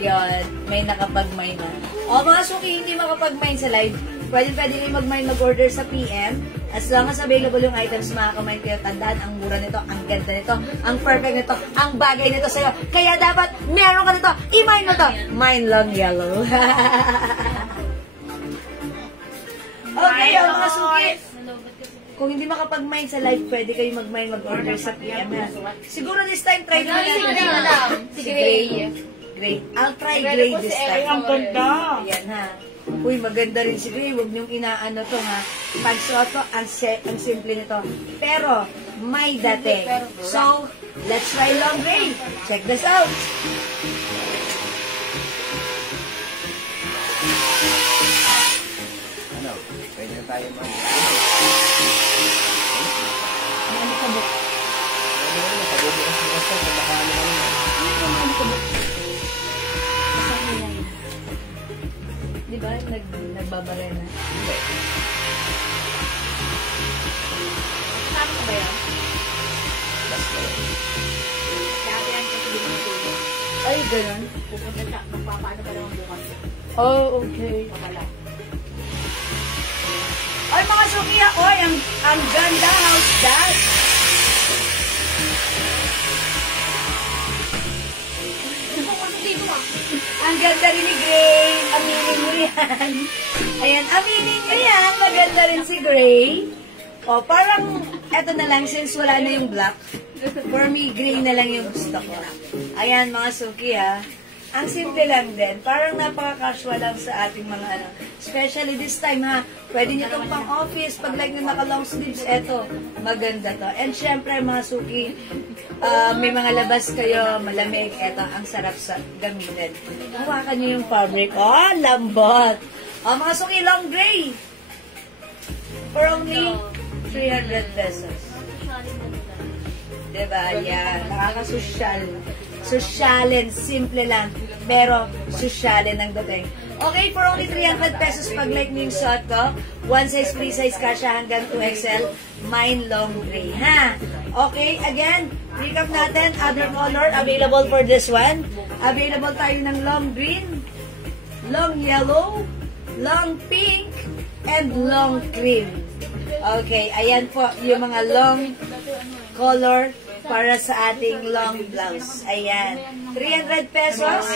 Yan, may nakapag-mine na. Mga Suki, hindi makapag-mine sa live. Pwede kayo mag-mine, mag-order sa PM. As long as available yung items, mga kamay kayo, tandaan, ang mura nito, ang ganda nito, ang perfect nito, ang bagay nito sa'yo. Kaya dapat, meron ka nito, i-mine mo to. Mine long yellow. Okay, mga Suki. Kung hindi makapag-mine sa live, pwede kayo mag-mine, mag-order sa PM. Siguro this time, try naman natin. Si Gray. Gray. I'll try Gray this time. Ang ganda. Ayan ha. Uy, maganda rin si Gray. Huwag niyong inaano to ha. Pagsuot to, ang simple nito. Pero, may dating. So, let's try long Gray. Check this out. Pwede na tayo man. Ang alikabok. Pwede na, nakabubukas mo kasi kung nakaano ka naman. Ang alikabok. Masang nila yun. Di ba? Nagbabare na. Hindi. Saan ko ba yan? Basta. Dati yan kasi di mo natulog. Ay, ganun. Pupunta siya, magpapaano pa naman bukas. Oh, okay. Wala. Ay, mga Suki, oy, ang ganda. How's that? Ang ganda rin ni Gray. Aminin mo yan. Ayan, aminin nyo yan. Maganda rin si Gray. O, parang, eto na lang, since wala na yung black, for me, Gray na lang yung gusto ko. Ayan, mga Suki, ha. Ang simple lang din. Parang napaka-casual lang sa ating mga ano. Especially this time, ha. Pwede nyo itong pang-office. Pag like nyo naka-long sleeves, eto, maganda to. And syempre, mga Suki, may mga labas kayo, malamig, eto, ang sarap sa gamitin. Hawakan nyo yung fabric. Oh, lambot! Mga Suki, long gray. For only 300 pesos. Diba? Yan. Nakakasosyal. Sosyalin, simple lang. Pero, sosyalin ang dating. Okay, for only 300 pesos pag like nyo yung suot ko, one size, free size, kasha hanggang 2XL, mine long gray, ha? Okay, again, recap natin, other color, available for this one. Available tayo ng long green, long yellow, long pink, and long cream. Okay, ayan po yung mga long color para sa ating long blouse. Ayan. 300 pesos.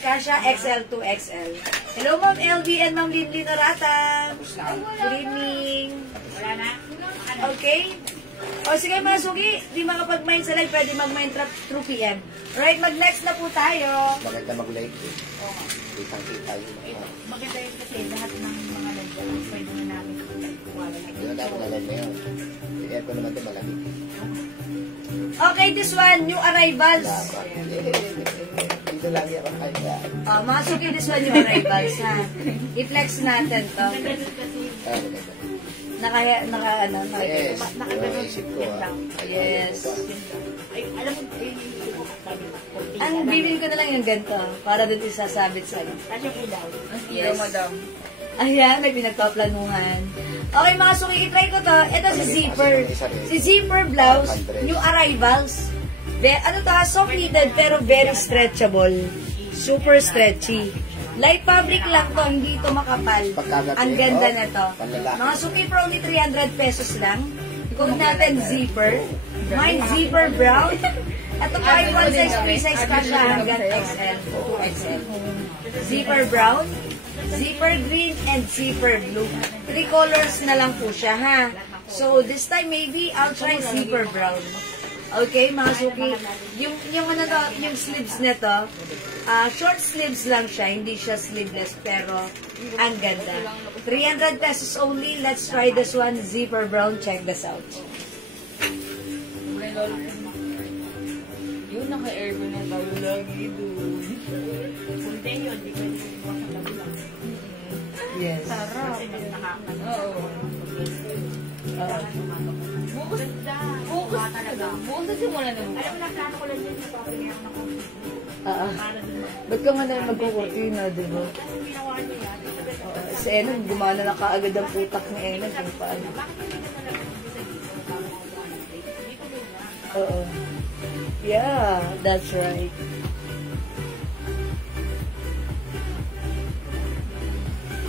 Kasha XL to XL. Hello, Ma'am LV and Ma'am Lindy Narata. Good evening. Okay. O sige, mga sugi. Di makapag-mind sa live. Pwede mag-mind through PM. Right, mag-next na po tayo. Maganda mag-like. Kitang-kita yun. Maganda yun kasi lahat ng mga nandiyan, pwede na namin kuwala. Hindi na dapat na live na yun. Kaya ko naman ito malamig. Okay, this one, new arrivals. Dito lagi ako kaya. Mga sugi, this one, new arrivals, ha? I-flex natin to. Yes, naisip ko. Yes. Ay, alam mo, Ang bilhin ko na lang yung ganito para doon isasabit sa'yo. kasi ilaw. Yes, madam. Ayan, may pinagpaplanuhan. Okay, mga suki, itry ko to. Ito si Zipper. Si Zipper blouse, new arrivals. Ano to, soft knitted pero very stretchable. Super stretchy. Light fabric lang to, hindi to makapal. Ang ganda na to. Mga suki, for only 300 pesos lang. Kung natin zipper. Mine zipper brown. Ito pa yung one size, free size pa siya hanggang XL, 2XL. Zipper brown, zipper green, and zipper blue. 3 colors na lang po siya, ha? So, this time maybe I'll try zipper brown. Okay, mga suki. Yung sleeves nito, short sleeves lang siya, hindi siya sleeveless, pero ang ganda. 300 pesos only. Let's try this one, zipper brown. Check this out. Yun, naka-aircon na tayo lagi doon. Hindi yun, di pwede ibukas ang labi lang. Yes. Kasi mas nakakano. Oo. Bukas talaga. Bukas na simula na Alam mo, naplano ko lang yun sa papinayang na kung para dun. Ba't ka man na magkukurtina, diba? Kung ginawa niya yan, Si Enon, gumana na kaagad ang putak ni Enon kung paano. Oo. Yeah, that's right.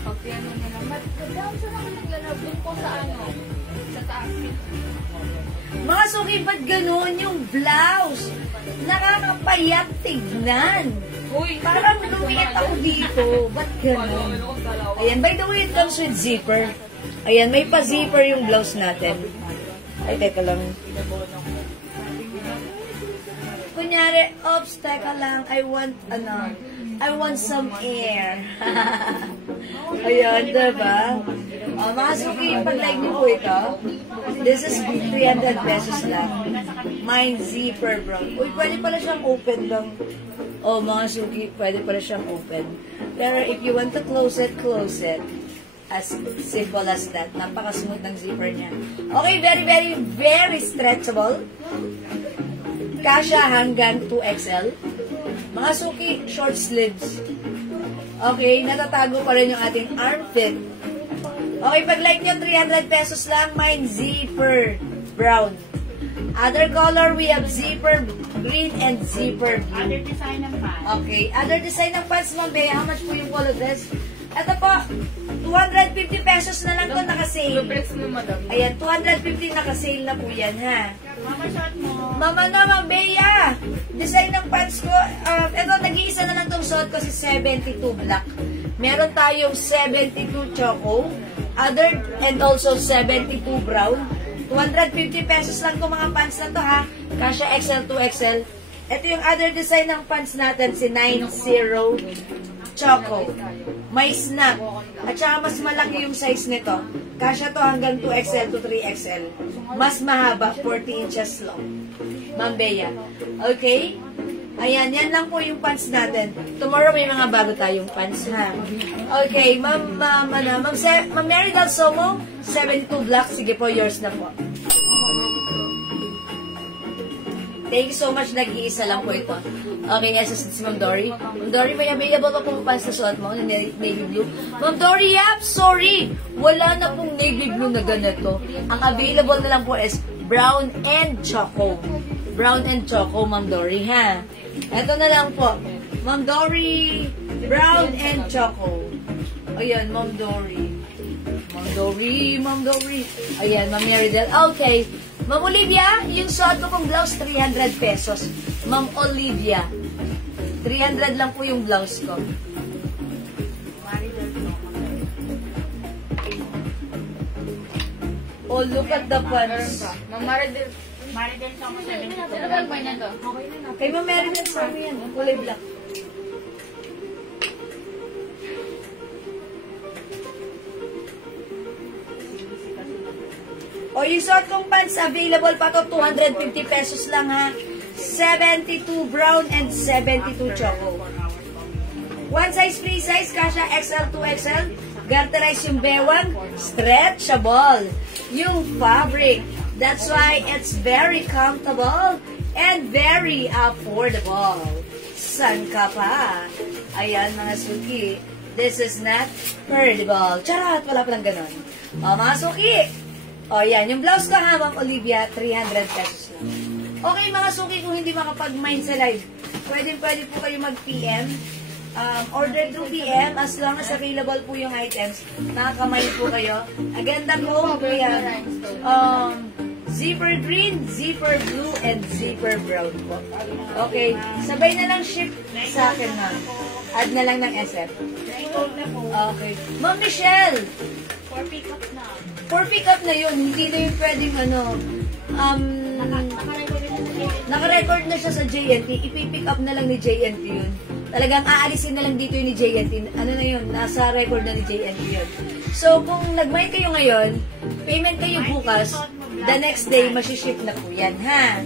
Pag ano na naman, madam, saan ako naglalaro? Doon po sa ano? Sa taas. Mga suki, ba't ganun yung blouse? Nakakapayat tignan. Uy, Parang lumiit ako dito. Ba't ganun? Ayan, by the way, it comes with zipper. Ayan, may pa-zipper yung blouse natin. Ay, teka lang. Kunyari, oops, teka lang, I want some air. Ayan, diba? Mga suki, pag-like niyo po ito, this is 300 pesos lang. Mine zipper brown. Uy, pwede pala siyang open lang. Mga suki, pwede pala siyang open. Pero if you want to close it, close it. As simple as that. Napaka-smooth ng zipper niya. Okay, very, very, very stretchable. Kasha hanggang 2XL. Mga suki, short sleeves. Okay, natatago pa rin yung ating armpit. Okay, pag like nyo, 300 pesos lang. Mine zipper brown. Other color, we have zipper green and zipper blue. other design ng pants. Okay, other design ng pants, Ma'am Bea. How much po yung color dress? Ito po, 250 pesos na lang to naka-sale. Luplex na madam. Ayan, 250 naka-sale na po yan, ha? Mama, shot mo. Mama na, Ma'am Bea! Design ng pants ko, ito, nag-iisa na lang itong suot ko si 72 black. Meron tayong 72 choco, other, and also 72 brown. 250 pesos lang itong mga pants na to, ha? Kasha XL to XL. Ito yung other design ng pants natin, si 90 choco. May snap. At saka mas malaki yung size nito. Kasha to hanggang 2XL to 3XL. Mas mahaba, 40 inches long. Ma'am Bea. Okay? Ayan, yan lang po yung pants natin. Tomorrow may mga bago tayong pants, ha? Okay, Ma'am Mary Del Somo, 72 black. Sige po, yours na po. Thank you so much. Nag-iisa lang po ito. Okay, yes, si Ma'am Dory. Ma'am Dory, may available pa pong pants na suot mo na navy blue. Ma'am Dory, yap, sorry. Wala na pong navy blue na ganito. Ang available na lang po is brown and choco. Brown and choco, Ma'am Dory, ha? Ito na lang po. Ma'am Dory, brown and choco. Ayan, Ma'am Dory. Ma'am Dory, Ma'am Dory. Ayan, Ma'am Meridel. Okay. Ma'am Olivia, yung suot ko pong blouse, 300 pesos. Ma'am Olivia, 300 lang po yung blouse ko. Oh, look at the pants. Ma'am Maridel. Maridel sa ako 72. Ano ba ba niya to? Kay Ma'am Meridel, sa amin yan. Kulay black. O, yung suot kong pants, available pa to, 250 pesos lang ha. 72 brown and 72 choco. One size, free size, kasha XL to XL. Garterize yung bewang, stretchable. Yung fabric, that's why it's very comfortable and very affordable. San ka pa? Ayan mga suki, this is not perdable. Charot, wala palang ganon. O, mga suki, o, yan. Yung blouse ko ha, Ma'am Olivia, 300 pesos lang. Okay, mga suki, kung hindi makapag-mind sa live, pwede po kayo mag-PM. Order through PM, as long as available po yung items, makakamayin po kayo. Agenda po, kuya. Zipper green, zipper blue, and zipper brown po. Okay, sabay na lang ship sa akin, ma'am. Add na lang ng SF. Okay. Ma'am Michelle, For pick up na. for pick up na yun, hindi na yun pwedeng naka-record na siya sa JNT, ipipick up na lang ni JNT yun. Talagang aalisin na lang dito yun ni JNT. Ano na yun, nasa record na ni JNT yun. So, kung nag-mind kayo ngayon, payment kayo bukas, the next day, masiship na po yan, ha?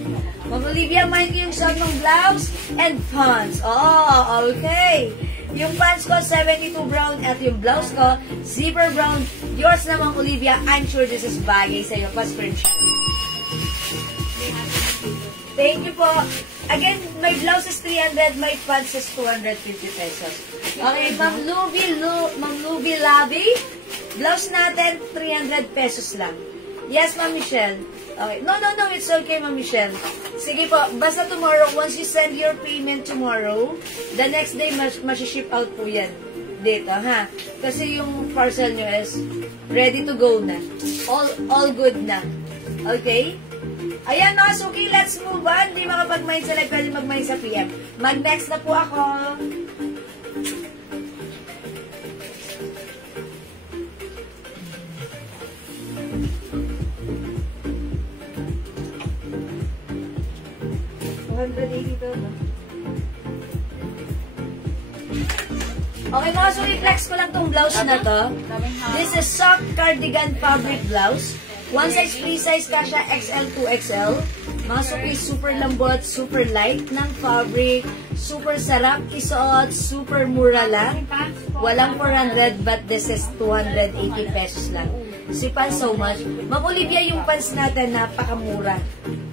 Ma'am Olivia, mind yung suot ng blouse and pants. Oh, okay. Yung pants ko, 72 brown, at yung blouse ko, zipper brown. Yours na, Ma'am Olivia. I'm sure this is bagay sa'yo. Pa-screenshot. Thank you po. Again, my blouse is 300, my pants is 250 pesos. Okay, Ma'am Luby Labi, blouse natin, 300 pesos lang. Yes, Ma'am Michelle. Okay. No, it's okay, Ma'am Michelle. Sige po, basta tomorrow, once you send your payment tomorrow, the next day, masiship out po yan dito, ha? Kasi yung parcel nyo is ready to go na. All good na. Okay? Ayan, no, Suki, let's move on. Di makapag-mind sa live, pwede mag-mind sa PM. Mag-next na po ako. Okay, mga Suki, flex ko lang tong blouse na to. This is soft cardigan fabric blouse. One size, free size, kasha XL to XL. Mga Suki, super lambot, super light ng fabric, super sarap isuot, super mura lang. Walang 400, but this is 280 pesos lang. Si pants so much. Ma'am Olivia, yung pants natin, napakamura.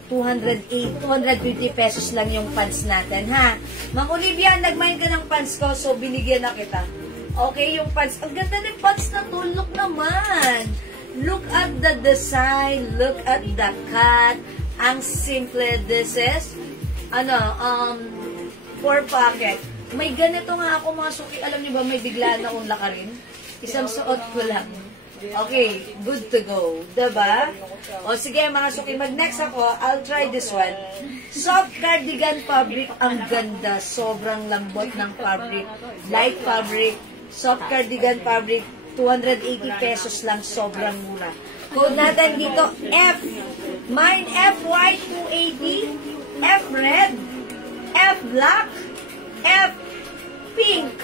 250 pesos lang yung pants natin, ha? Ma'am Olivia, nag-mind ka ng pants ko, so binigyan na kita. Okay, yung pants. Ang ganda ng pants na to. Look naman. Look at the design. Look at the cut. Ang simple. This is, 4 pocket. May ganito nga ako, mga Suki. Alam niyo ba, may biglaan akong lakarin. Isang suot ko lang. Okay, good to go. Diba? O sige, mga Suki, mag-next ako. I'll try this one. Soft cardigan fabric. Ang ganda. Sobrang lambot ng fabric. Light fabric. Soft cardigan fabric. 280 pesos lang. Sobrang mura. Code natin dito, F. Mine, F white, 280. F red. F black. F pink.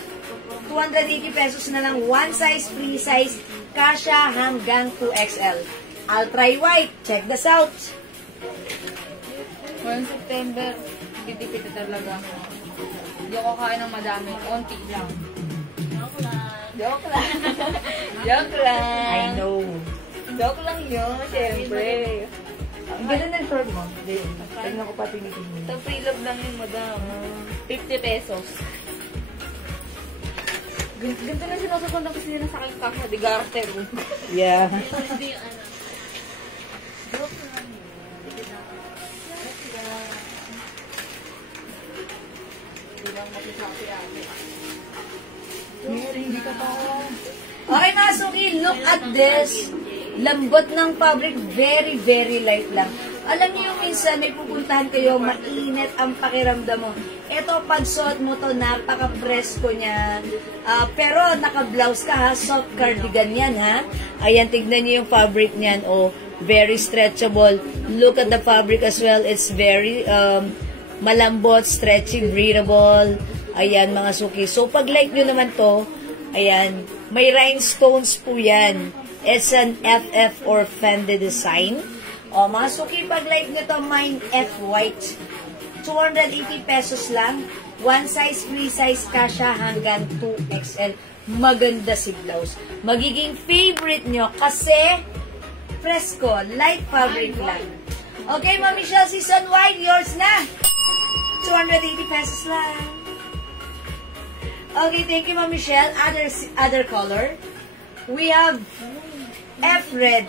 280 pesos na lang. One size, free size. Kasha hanggang 2XL. I'll try white. Check this out. 1 September, pitipiti talaga. Hindi ako kain ng madami. Konti lang. Joke lang. Joke lang. I know. Joke lang yun, syempre. Ang ganda ng short mo. Tingnan ko pa tinitingin. Sa pre-love lang yun, madam. 50 pesos. Ganito na sinususundan kasi nila sa aking kaka, di garter. Yeah. Okay mga suki, look at this. Lambot ng fabric, very, very light lang. Alam niyo minsan, may pupuntahan kayo, mainit ang pakiramdam mo. Ito, pag suot mo to, napaka-presko niya. Pero naka-blouse ka ha, soft cardigan yan ha. Ayan, tignan niyo yung fabric niyan. Oh, very stretchable. Look at the fabric as well. It's very malambot, stretchy, breathable. Ayan mga suki. So, pag like nyo naman to, ayan, may rhinestones po yan. It's an FF or Fendi design. O, mga suki, pag like nyo to, mine F white. 280 pesos lang. One size, free size kasha hanggang 2XL. Maganda si blouse. Magiging favorite nyo kasi fresco, light fabric lang. Okay, Ma'am Michelle, season white, yours na. 280 pesos lang. Okay, thank you, Ma'am Michelle. Other color. We have F red.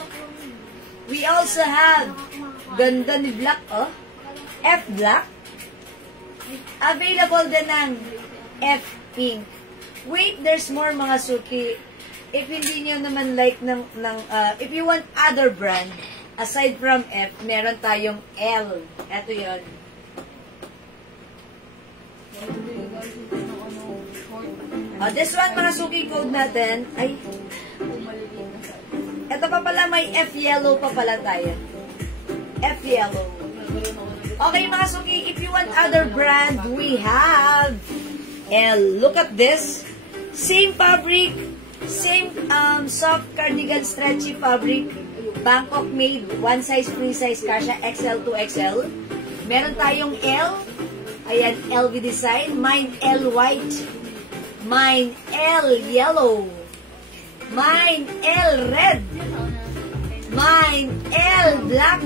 We also have ganda ni black, oh. F black. Available din ng F pink. Wait, there's more mga suki. If hindi niyo naman like if you want other brand, aside from F, meron tayong L. Ito yun. This one, mga suki code natin, ay, ito pa pala, may F yellow pa pala tayo. F yellow. Okay, mga suki, if you want other brand, we have L. Look at this. Same fabric, same soft cardigan stretchy fabric. Bangkok made, one size, free size, kasha, XL to XL. Meron tayong L. Ayan, LV design. Mine L white. Mine L yellow. Mine L red. Mine L black.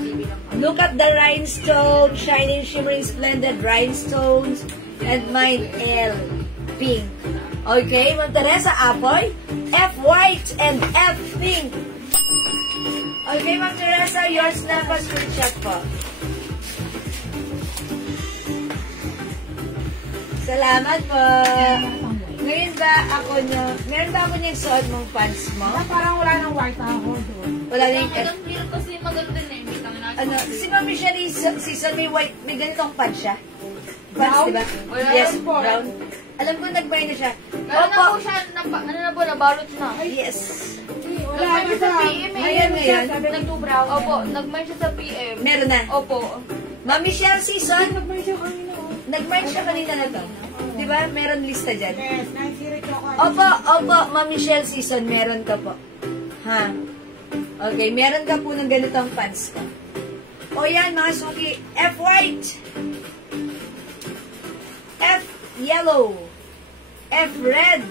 Look at the rhinestone, shining, shimmering, splendid rhinestones. And mine L pink. Okay, Ma'am Teresa, apoy. F white and F pink. Okay, Ma'am Teresa, yours na pa screenshot po. Salamat po. Ngayon ba ako nyo, meron ba ako niyang suot mong pants mo? Parang wala nang white ako doon. Wala na yung Pero kasi maganda na ano, si Ma'am Michelle, season may white, may ganitong pants siya. Pants, diba? Yes, brown. Alam ko, nag-buy na siya. Meron na po siya, ano na po, nabalot na. Yes. Wala na sa PM eh. Ayan na yan. Nag-brown. Opo, nag-merge siya sa PM. Meron na. Opo. Ma'am Michelle, season, nag-merge siya kanina. nag-merge siya kanina na to. Diba? Meron lista dyan. Yes, naisirit ako. Opo, Ma'am Michelle, season, meron ka po. Ha? Okay, meron ka po ng ganitong pants ka. O yan, mga suki. F white. F yellow. F red.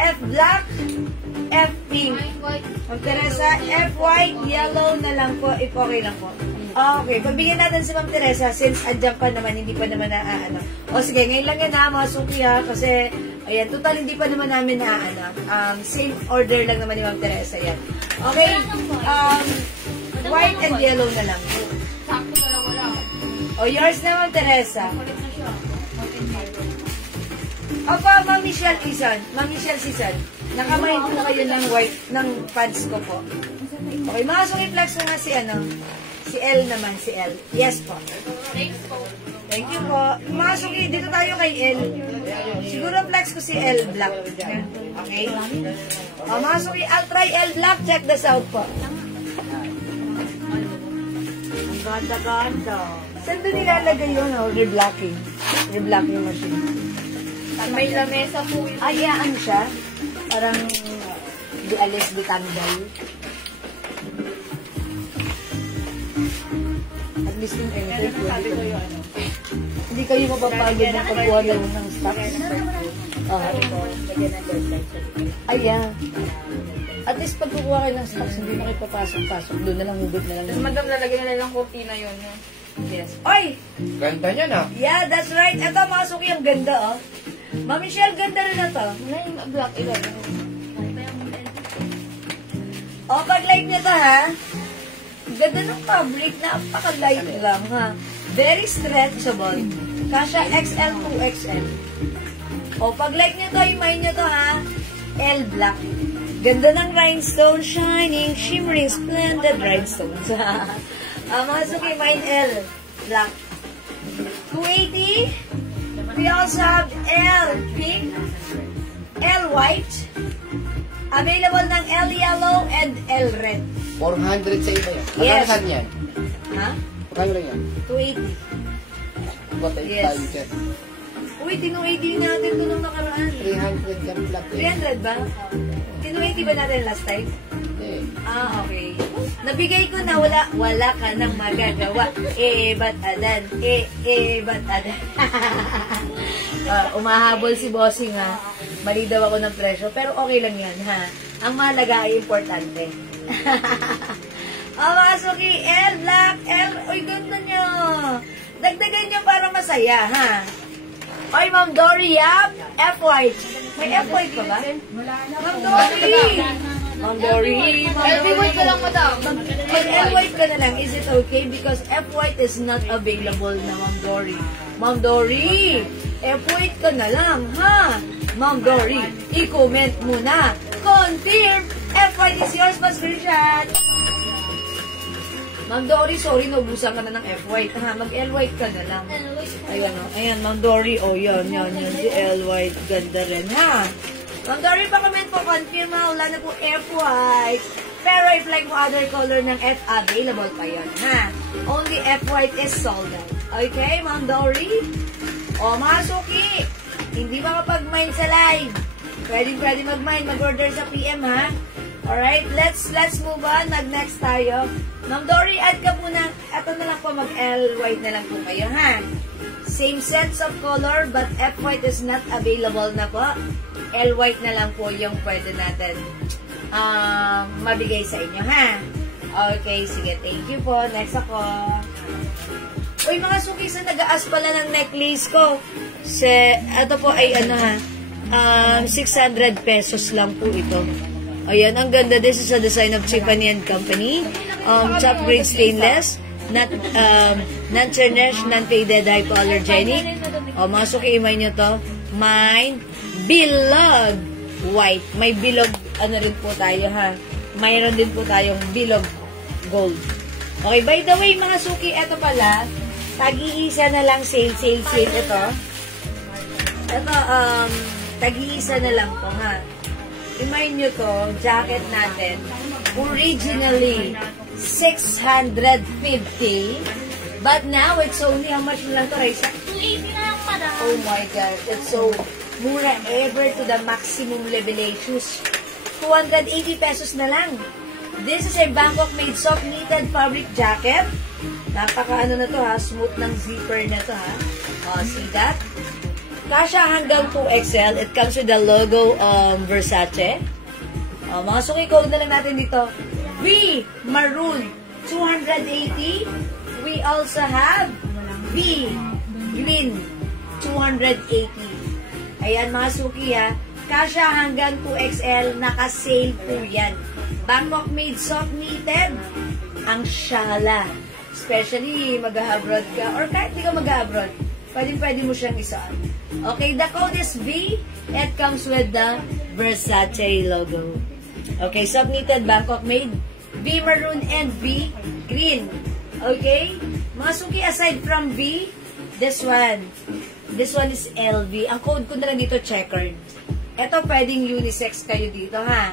F black. F pink. Ma'am Teresa, F white, yellow na lang po, if okay lang po. Okay, pagbigyan natin si Ma'am Teresa, since andyan pa naman, hindi pa naman naaano. O sige, ngayon lang yan ha, mga suki ha, kasi, ayan, total hindi pa naman namin naaano. Same order lang naman ni Ma'am Teresa, yan. Okay, white and yellow na lang. Sakto na lang wala. O, yours na, Ma'am Teresa. Kulit na siya. Opo, Ma'am Michelle Season. Ma'am Michelle Season. Nakamahin po kayo ng white, ng pants ko po. Okay, mga suki flex ko nga si ano. Si L naman, si L. Yes po. Thanks po. Thank you po. Mga suki, dito tayo kay L. Siguro flex ko si L black. Okay? O, mga suki, I'll try L black. Check this out po. Ang ganda-ganda. Saan doon nilalagay yun? Reblocking. Reblocking machine. May lamesa po yun. Ayaan siya. Parang di alis, di tanggal. At least yung enter ko. Hindi kayo mapapagod ng pagkuha ng stocks. Ayan. At least pag kukuha kayo ng stocks, hindi na kayo papasok-pasok. Doon na lang, hugot na lang. Tapos madam, lalagyan na lang cortina yun. Yes. Oy! Ganda niya na. Yeah, that's right. Ito, mga suki, ang ganda, oh. Ma'am Michelle, ganda rin na to. Black ilo. O, pag light nyo to, ha? Ganda ng fabric, napaka-light lang, ha? Very stretchable. Kasha XL to XL. O, pag light nyo to, imay nyo to, ha? L black. Ganda ng rhinestone, shining, shimmering, splendid rhinestones. Mga suki, mine L black. 280. We also have L pink, L white. Available ng L yellow and L red. 400 sa iba yan. Yes. Magkano yan? Ha? Magkano lang yan? 280. What a Yes. time check. Uy, tinu-80 natin ito nung nakaraan. 300 ka flat eh. 300 ba? Tinu-80 ba natin last time? Eh, Ah, okay. Nabigay ko na wala ka nang magagawa. Ba't adan? Ba't adan? Umahabol si Bossing, ha. Mali daw ako ng presyo, pero okay lang yan, ha. Ang mahalaga ay importante. Mga suki, L black, L, uy, ganda nyo. Dagdagan nyo para masaya, ha. Oy, Ma'am Dory, yap, F white. May F white pa ba? Ma'am Dory! Ma'am Dory, LV white ka lang, madam. Mag L white ka na lang, is it okay? Because F white is not available na, Ma'am Dory. Ma'am Dory, F white ka na lang, ha? Ma'am Dory, i-comment mo na. Confirm! F white is yours, pa-screenshot. Ma'am Dory, sorry, naubusan ka na ng F white, ha? Mag-L white ka na lang. Ayan, o. Ayan, Ma'am Dory, oh, yan. Si L white, ganda rin, ha? Ma'am Dory, pa-comment po, confirm, ha? Wala na po F white. Pero if like mo other color ng F, available pa yun, ha? Only F white is sold out. Okay, Ma'am Dory? O, mga suki, hindi makapag-mine sa live. Pwede mag-mine, mag-order sa PM, ha? Alright, let's move on. Mag-next tayo. Ma'am Dory, add ka po na, eto na lang po, mag-L white na lang po kayo, ha? Same sets of color, but F white is not available na po. L white na lang po yung pwede natin mabigay sa inyo, ha? Okay, sige, thank you po. Next ako. Uy, mga suki, sa nag-aas pala ng necklace ko. Ito po ay ano, ha? 600 pesos lang po ito. Ayan, ang ganda. This is a design of Tiffany & Company. Top grade stainless. Non-tarnish, non-faded, hypoallergenic. Mga suki, imay nyo to. Mine, bilog white. May bilog, ano rin po tayo, ha? Mayroon din po tayong bilog gold. Okay, by the way, mga suki, eto pala, tag-iisa na lang sale. Ito. Ito, tag-iisa na lang po, ha? Imagine nyo to, jacket natin, originally 650, but now it's only, how much na lang to, Raisa? 280 na lang, madam. Oh my God, it's so mura ever to the maximum level shoes. 280 pesos na lang. This is a Bangkok-made soft knitted fabric jacket. Napaka ano na to, ha, smooth ng zipper na to, ha. See that? Kasha hanggang 2XL. It comes with the logo Versace. Mga suki, code na lang natin dito. V Maroon 280. We also have V Green 280. Ayan mga suki, ha. Kasha hanggang 2XL. Naka-sale po yan. Bangkok made soft knitted. Ang shala. Especially mag-abroad ka or kahit di ka mag-abroad. Pwede mo siyang isuot. Okay, the code is V. It comes with the Versace logo. Okay, soft-knitted, Bangkok-made. V maroon and V green. Okay? Mga suki, aside from V, this one is LV. Ang code ko na lang dito, checkered. Ito, pwedeng unisex kayo dito, ha?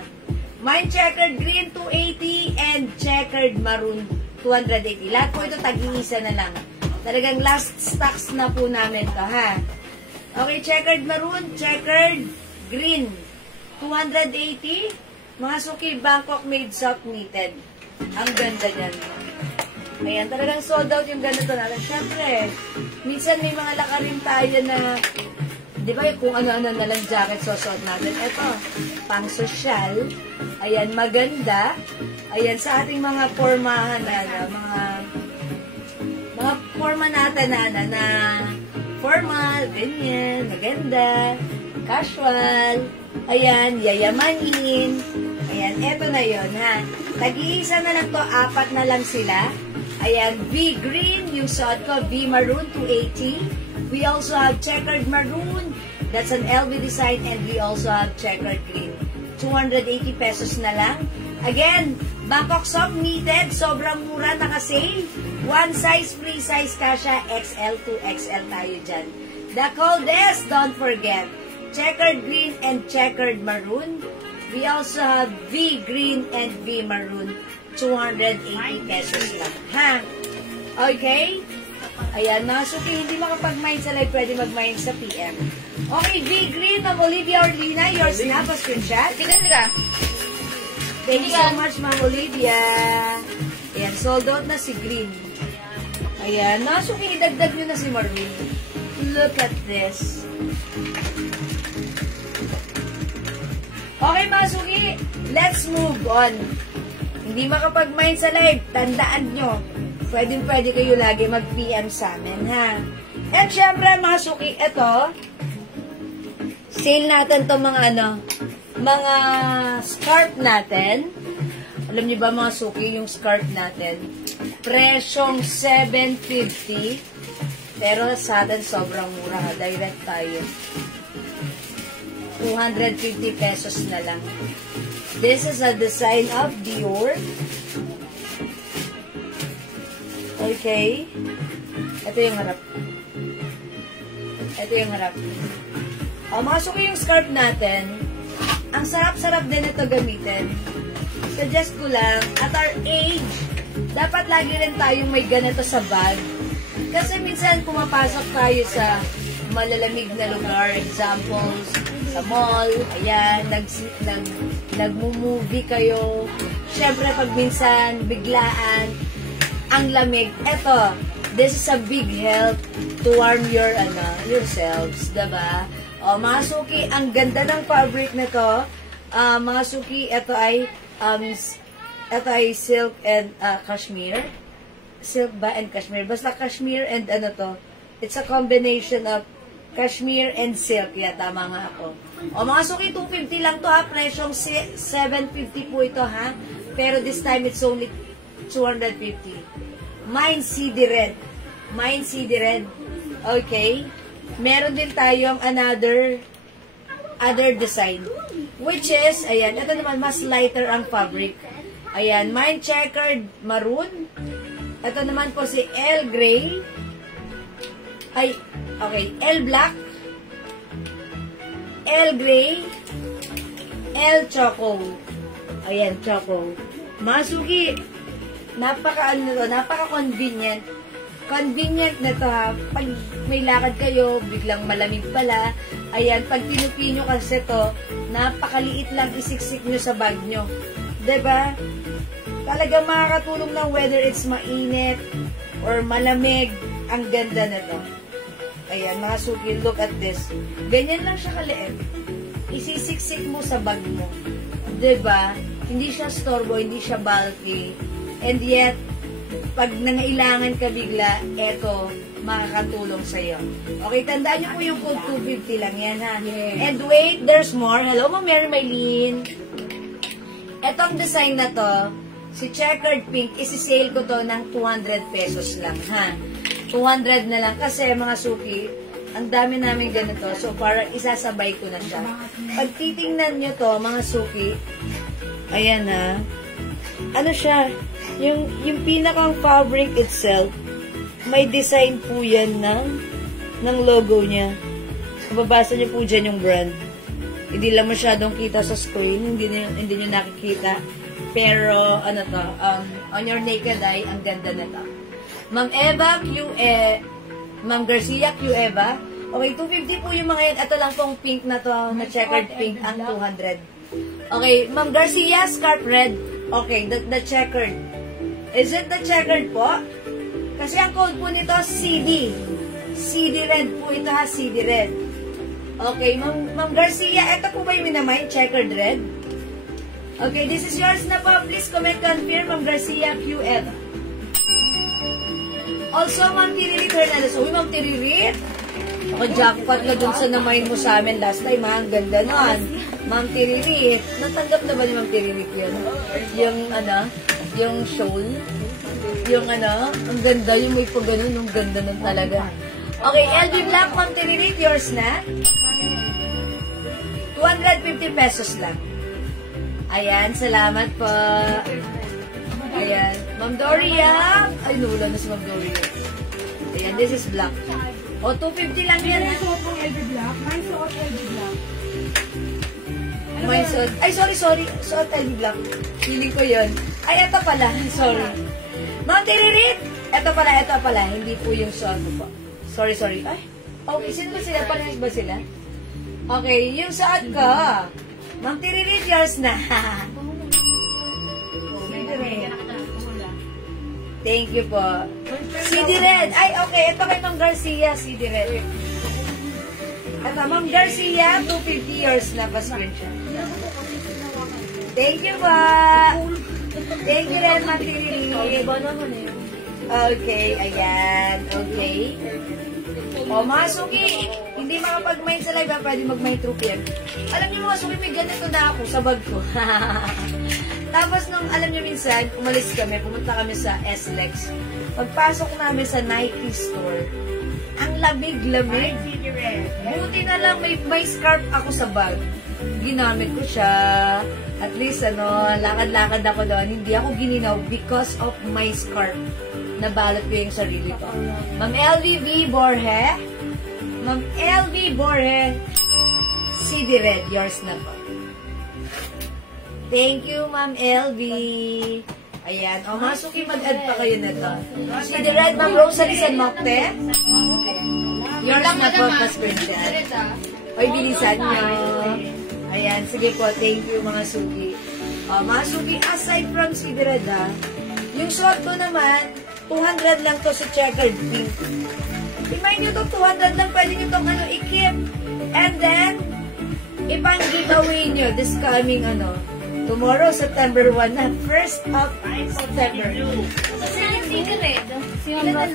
Mine checkered green, 280, and checkered maroon, 280. Lahat po ito, tag-iisa na lang. Talagang last stocks na po namin to, ha? Okay, checkered maroon, checkered green, 280. Mga suki, Bangkok made soft knitted. Ang ganda niyan. Ayan, talagang sold out yung ganito natin. Siyempre, minsan may mga lakarin tayo na di ba kung ano-ano na lang jacket susuot natin. Ito, pang social. Ayan, maganda. Ayan, sa ating mga formahan na, mga forma natin na formal, ganyan, maganda, casual, ayan, yayamanin. Ayan, eto na yon ha. Tag-iisa na lang to, 4 na lang sila. Ayan, V green, yung suot ko, V maroon, 280. We also have checkered maroon, that's an LV design, and we also have checkered green. 280 pesos na lang. Again, Bangkok soft knitted, sobrang mura, naka-sale. One size, free size, kasha, XL to XL tayo dyan. The coldest, don't forget, checkered green and checkered maroon. We also have V green and V maroon, 280 pesos lang. Ha? Okay? Ayan, mga suki, hindi makapag-mind sa live, pwede mag-mind sa PM. Okay, V green, Ma'am Olivia Orlina, yours na, pa-screenshot. Tingnan ka. Thank you so much, Ma'am Olivia. Ayan, sold out na si green. Ayan, mga suki, idagdag nyo na si Marvin. Look at this. Okay, mga suki, let's move on. Hindi makapag-mind sa live, tandaan nyo, pwede kayo lagi mag-PM sa amin, ha? And syempre, mga suki, ito, sale natin to mga scarf natin. Alam niyo ba, mga suki, yung scarf natin, presyong 750, pero sa atin sobrang mura, direct tayo. 250 pesos na lang. This is a design of Dior. Okay. Ito yung harap. Ito yung harap. Mga suki, yung scarf natin, ang sarap-sarap din ito gamitin. Suggest ko lang, at our age, dapat lagi rin tayong may ganito sa bag. Kasi minsan pumapasok tayo sa malalamig na lugar, examples, sa mall, ayan, nagmo-movie kayo. Syempre, pag minsan, biglaan, ang lamig. Eto, this is a big help to warm yourselves, diba? Mga suki, ang ganda ng fabric nito. Mga suki, ito ay silk and cashmere. Silk ba and cashmere? Basta cashmere and it's a combination of cashmere and silk. Yeah, tama nga ako. Mga suki, 250 lang to ha. Presyong 750 po ito ha. Pero this time, it's only 250. Mine CD red. Mine CD red. Okay. Meron din tayong other design. Which is, ayan, ito naman, mas lighter ang fabric. Ayan, mine checkered maroon. Ito naman po si L gray. Ay, okay, L black, L gray, L choco. Ayan, choco. Masuki, napaka-convenient. Convenient na to ha. Pag may lakad kayo, biglang malamig pala. Ayan, pag pinupi nyo kasi to, napakaliit lang isiksik nyo sa bag nyo. Diba? Talaga makakatulong ng whether it's mainit or malamig. Ang ganda na to. Ayan, mga suki, look at this. Ganyan lang siya kaliit. Isisiksik mo sa bag mo. Diba? Hindi siya storbo, hindi siya bulky. And yet, pag nangailangan ka bigla, eto, makakatulong sa'yo. Okay, tandaan niyo po yung code 250 lang yan, ha? Yes. And wait, there's more. Hello, Ma'am Mary Maylene. Etong design na to, si checkered pink, isi-sale ko to ng 200 pesos lang, ha? 200 na lang. Kasi, mga suki, ang dami namin ganito. So, para isasabay ko na siya. Pag titingnan nyo to, mga suki, ayan, ha? Ano siya? Yung pinakang fabric itself, may design po yan ng logo niya. Mababasa niyo po dyan yung brand. Hindi lang masyadong kita sa screen, hindi niyo nakikita. Pero, on your naked eye, ang ganda na to. Ma'am Eva, Ma'am Garcia, Q Eva. Okay, 250 po yung mga yan. Ito lang pong pink na to, na checkered pink, ang 200. Okay, Ma'am Garcia, scarf red. Okay, the checkered. Is it the checkered po? Kasi ang code po nito, CD. CD red po ito ha, CD red. Okay, Ma'am Garcia, ito po ba yung minamay? Checkered red? Okay, this is yours na po. Please comment confirm, Ma'am Garcia QL. Also, Ma'am Tiririt Hernandez. Uy, Ma'am Tiririt. Ako, jackpot na dun sa namayin mo sa amin last time, ha? Ang ganda nun. Ma'am Tiririt. Natanggap na ba ni Ma'am Tiririt yun? Yung shawl? Yung ang ganda, yung may po ganun, yung ganda nun talaga. Okay, LB Black, Ma'am Tiririt, yours na. 250 pesos lang. Ayan, salamat po. Ayan, Ma'am Doria. Ay, nula na si Ma'am Doria. Ayan, this is black. O, 250 lang yan. May suot ng LB Black. May suot LB Black. May suot. Ay, sorry. Suot LB Black. Feeling ko yun. Ay, eto pala. Sorry. Ma'am Tiririt. Eto pala. Hindi po yung suot ko po. Sorry. Ay, okay. Sino ba sila? Parehas ba sila? Okay, yung suot ko. Ma'am Tiririt, yours na. Thank you po. CD Red. Ay, okay. Ito kay Ma'am Garcia, CD Red. Ito, Ma'am Garcia, 250 years na pa screenshot. Thank you po. Thank you rin, Ma'am Tiririt. Okay, ayan. Okay. O, mga suki, hindi makapag-mine sa live, pwede mag-mine through PM. Alam niyo mga suki, may ganito na ako sa bag ko. Tapos nung, alam niyo minsan, umalis kami, pumunta kami sa SLEX. Pagpasok namin sa Nike store, ang lamig-lamig. Buti na lang may scarf ako sa bag. Ginamit ko siya. At least, lakad-lakad ako doon. Hindi ako gininaw because of my scarf. Nabalot ko yung sarili ko. Ma'am LVV Borhe. Ma'am LV Borhe. CD Red, yours na po. Thank you, Ma'am LV. Ayan. O, masuki mag-add pa kayo na to. CD Red, Ma'am Rosalie San Mocte. Yours na po, pa-screenshot. Oy, bilisan nyo. Ayan, sige po. Thank you, mga suki. O, mga suki, aside from CD Red, ha, yung suot ko naman, 200 lang to sa checkered pink. Remind nyo to, 200 lang, pwede nyo itong i-keep. And then, ipang-giveaway nyo this coming, tomorrow, September 1 na, 1st of September. Kasi yung CD Red. Ilan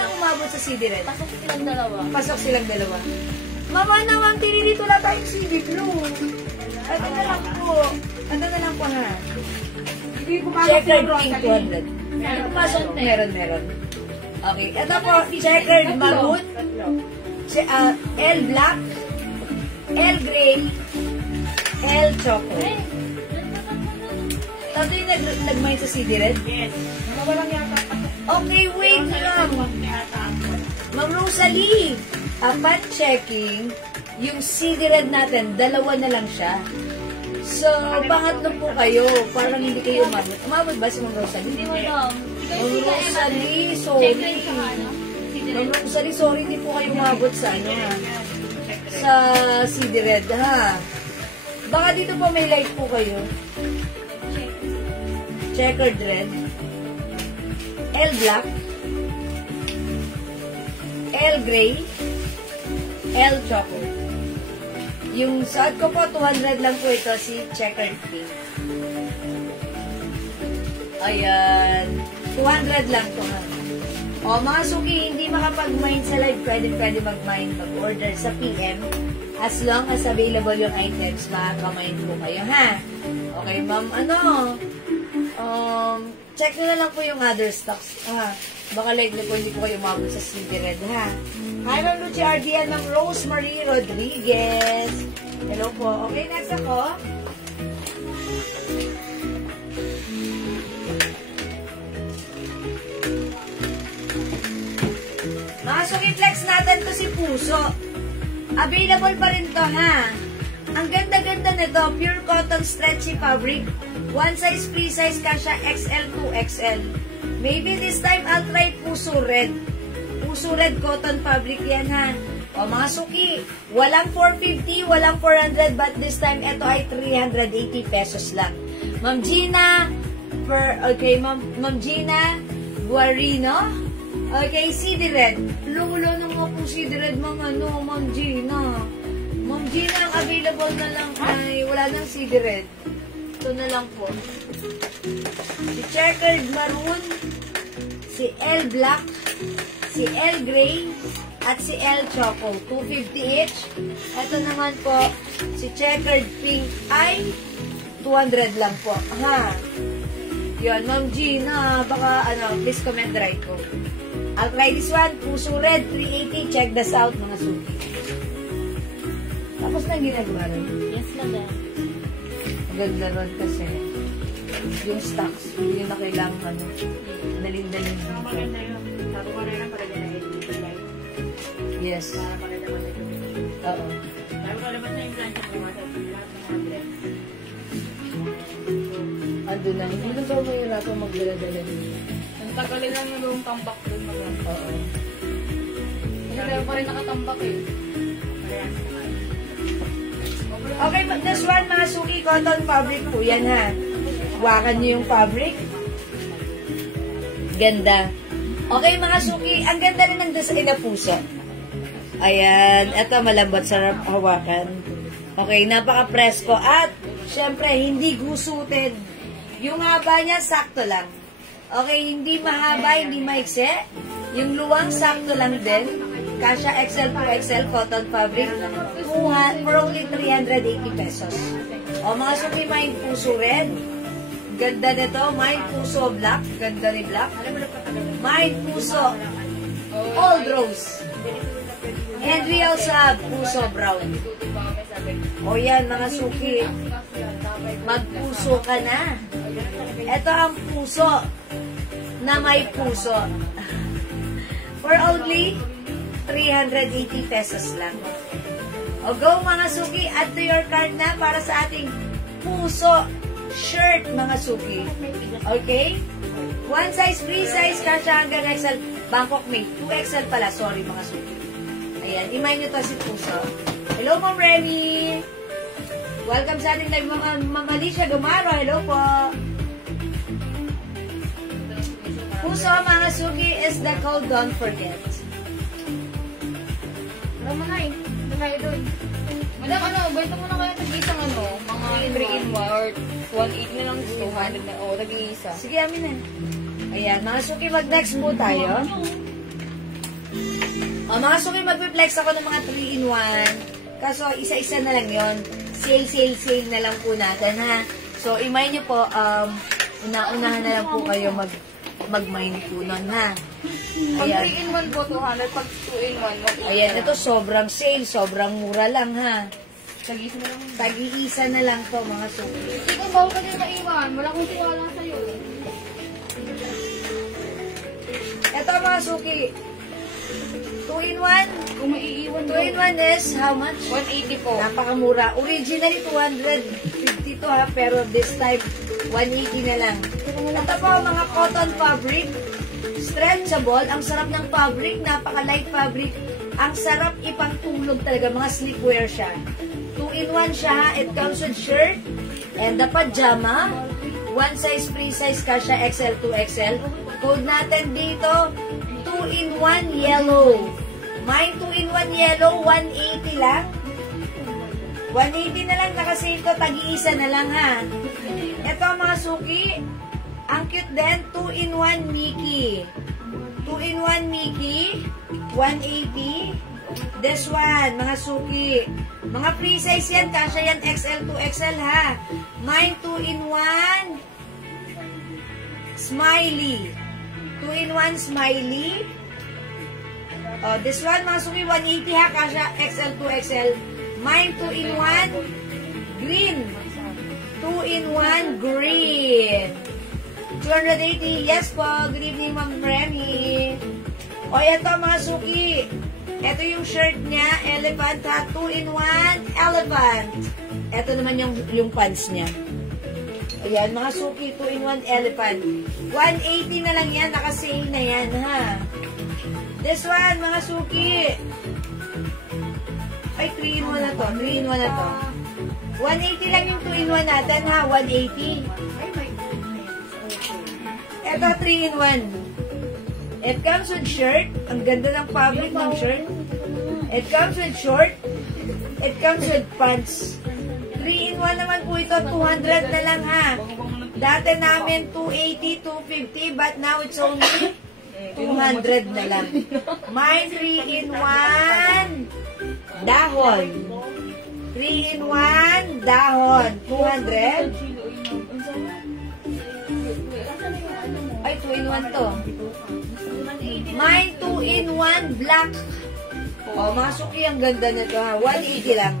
ang umabot sa CD Red? Pasok silang dalawa. Pasok silang dalawa. Mama naman, Tiririt, wala tayong CD Blue. Ano na lang po, ha? Checkered pink 200. Pasok, meron. Okay, ito po, checkered maroon, L black, L gray, L chocolate. Tato yung nag-mine sa CD Red? Yes. Okay, wait lang. Ma'am Rosalie, upon checking, yung CD Red natin, dalawa na lang siya. So, pangatlo po kayo. Parang hindi kayo umabot. Umabot ba si Ma'am Rosalie? Hindi mo alam. Ma'am Rosalie, sorry. Ma'am Rosalie, sorry, hindi po kayo umabot sa sa CD Red, ha? Baka dito po may light po kayo. Checkered red. L black. L gray. L chocolate. Yung suot ko po, 200 lang po ito, si checkered pink. Ayan. 200 lang to, ha. O, mga suki, hindi makapag-mine sa live, pwede mag-mine, mag-order sa PM. As long as available yung items, makaka-mine po kayo, ha. Okay, ma'am, check nyo na lang po yung other stocks, ha. Baka likely po hindi po kayo umabot sa CD Red, ha. Hi, Ma'am Lucy Ardian, Ma'am Rosemary Rodriguez. Hello po. Okay, next ako. Mga suki-flex natin to si Puso. Available pa rin to, ha. Ang ganda-ganda nito, pure cotton stretchy fabric. One size, free size, kasha XL to XL. Maybe this time I'll try Puso Red. Puso Red cotton fabric yan, ha. O mga suki, walang 450, walang 400, but this time ito ay 380 pesos lang. Ma'am Gina, Ma'am Gina Guarino. Okay, CD Red. Lolo nung nga po CD Red, Ma'am Gina. Gina, ang available na lang ay wala nang CD red. Ito na lang po. Si Checkered Maroon, si L Black, si L Gray, at si L Choco. 250 each. Ito naman po, si Checkered Pink ay 200 lang po. Ha? Yun, Ma'am Gina, baka please comment right ko. I'll try this one. Puso Red, 380. Check this out, mga suki. Tapos na ginagawa rin. Yes, madam. Maganda ron kasi yung stocks, hindi na kailangan daling-daling dito. Maganda yun. Sabi ko na lang para dyan na edit. Yes. Para maganda mo na ito. Oo. Sabi ko labas na yung plancha ko. Lahat ng mga blend. Ando na. Hindi na ba mahirapan magdala-dala dito? Ang tagal lang yung tambak doon. Oo. Hindi pa rin nakatambak eh. Okay, this one, mga suki, cotton fabric po yan, ha. Hawakan nyo yung fabric. Ganda. Okay, mga suki, ang ganda rin ng design na puso. Ayan, eto malambot, sarap hawakan. Okay, napaka-presko. At, syempre, hindi gusutin. Yung haba niya, sakto lang. Okay, hindi mahaba, hindi maikse. Yung luwang, sakto lang din. Kasha XL to XL cotton fabric for only 380 pesos. O mga suki, Mind Puso Red. Ganda nito. Mind Puso Black. Ganda ni Black. Mind Puso Old Rose. And Real Sab Puso Brown. O yan mga suki. Magpuso ka na. Ito ang puso na may puso. For only 380 pesos lang. O go mga suki, add to your cart na para sa ating puso shirt mga suki. Okay? One size, free size, kasha hanggang XL. Bangkok made. 2XL pala. Sorry mga suki. Ayan, imay nyo to si puso. Hello Ma'am Remy. Welcome sa ating live mga Ma'am Alicia Gumaro. Hello po. Puso mga suki is the code, don't forget. Ano mo na eh. Ano kayo doon? Madam, bento mo na kayo tag-isang mga 3-in-1 or 1.8 na lang, 200 na, tag-isa. Sige, amin na. Ayan, mga suki, mag-next po tayo. O, mga suki, mag-reflex ako ng mga 3-in-1. Kaso, isa-isa na lang yon. Sale na lang po natin, ha? So, imay nyo po, unahan na lang po kayo mag-mind po nun, ha? Pag Ayan. 3-in-1 po, 200. Pag 2-in-1, 1.8. Ayan, ito sobrang sale, sobrang mura lang, ha? Tag-isa na lang. Tag-iisa na lang po, mga suki. Hindi ko bawal ka din maiwan. Wala akong tiwala sa'yo. Ito, mga suki. 2-in-1. Kung maiiwan 2-in-1 is how much? 180 po. Napakamura. Originally, 250 to, ha? Pero this time, 180 na lang. Ito po, mga cotton fabric. Stretchable. Ang sarap ng fabric. Napaka-light fabric. Ang sarap ipangtulog talaga. Mga sleepwear siya. 2-in-1 siya, ha? It comes with shirt and the pajama. One size, free size, kasha XL to XL. Code natin dito, 2-in-1 yellow. Mine 2-in-1 yellow, 180 lang. 180 na lang, nakasale ko, tag-iisa na lang, ha? Ito mga suki, ang cute din, 2-in-1 Mickey. 2-in-1 Mickey, 180. This one, mga suki. Mga free size yan, kasha yan XL to XL, ha? Mine 2-in-1 Smiley. 2-in-1 Smiley. Oh, this one, mga suki, 180 ha, kasha XL to XL. Mine 2-in-1 Green. 2-in-1 Green. 280. Yes po. Good evening, Ma'am Remy. O, ito mga suki. Ito yung shirt niya, elephant ha. 2-in-1 elephant. Ito naman yung pants niya. Ayan, mga suki, 2-in-1 elephant. 180 na lang yan, nakasale na yan, ha. This one, mga suki. Ay, 3-in-1 na to. 3-in-1 na to. 180 lang yung 2-in-1 natin, ha. 180. Ito, 3-in-1. It comes with shirt. Ang ganda ng fabric ng shirt. It comes with short. It comes with pants. 3-in-1 naman po ito, 200 na lang ha. Dati namin 280, 250, but now it's only 200 na lang. May 3-in-1 dahon. 3-in-1 dahon. 200. Ay, 2-in-1 to. May 2-in-1 black. Oh, mga suki, ang ganda nito ha. 180 lang.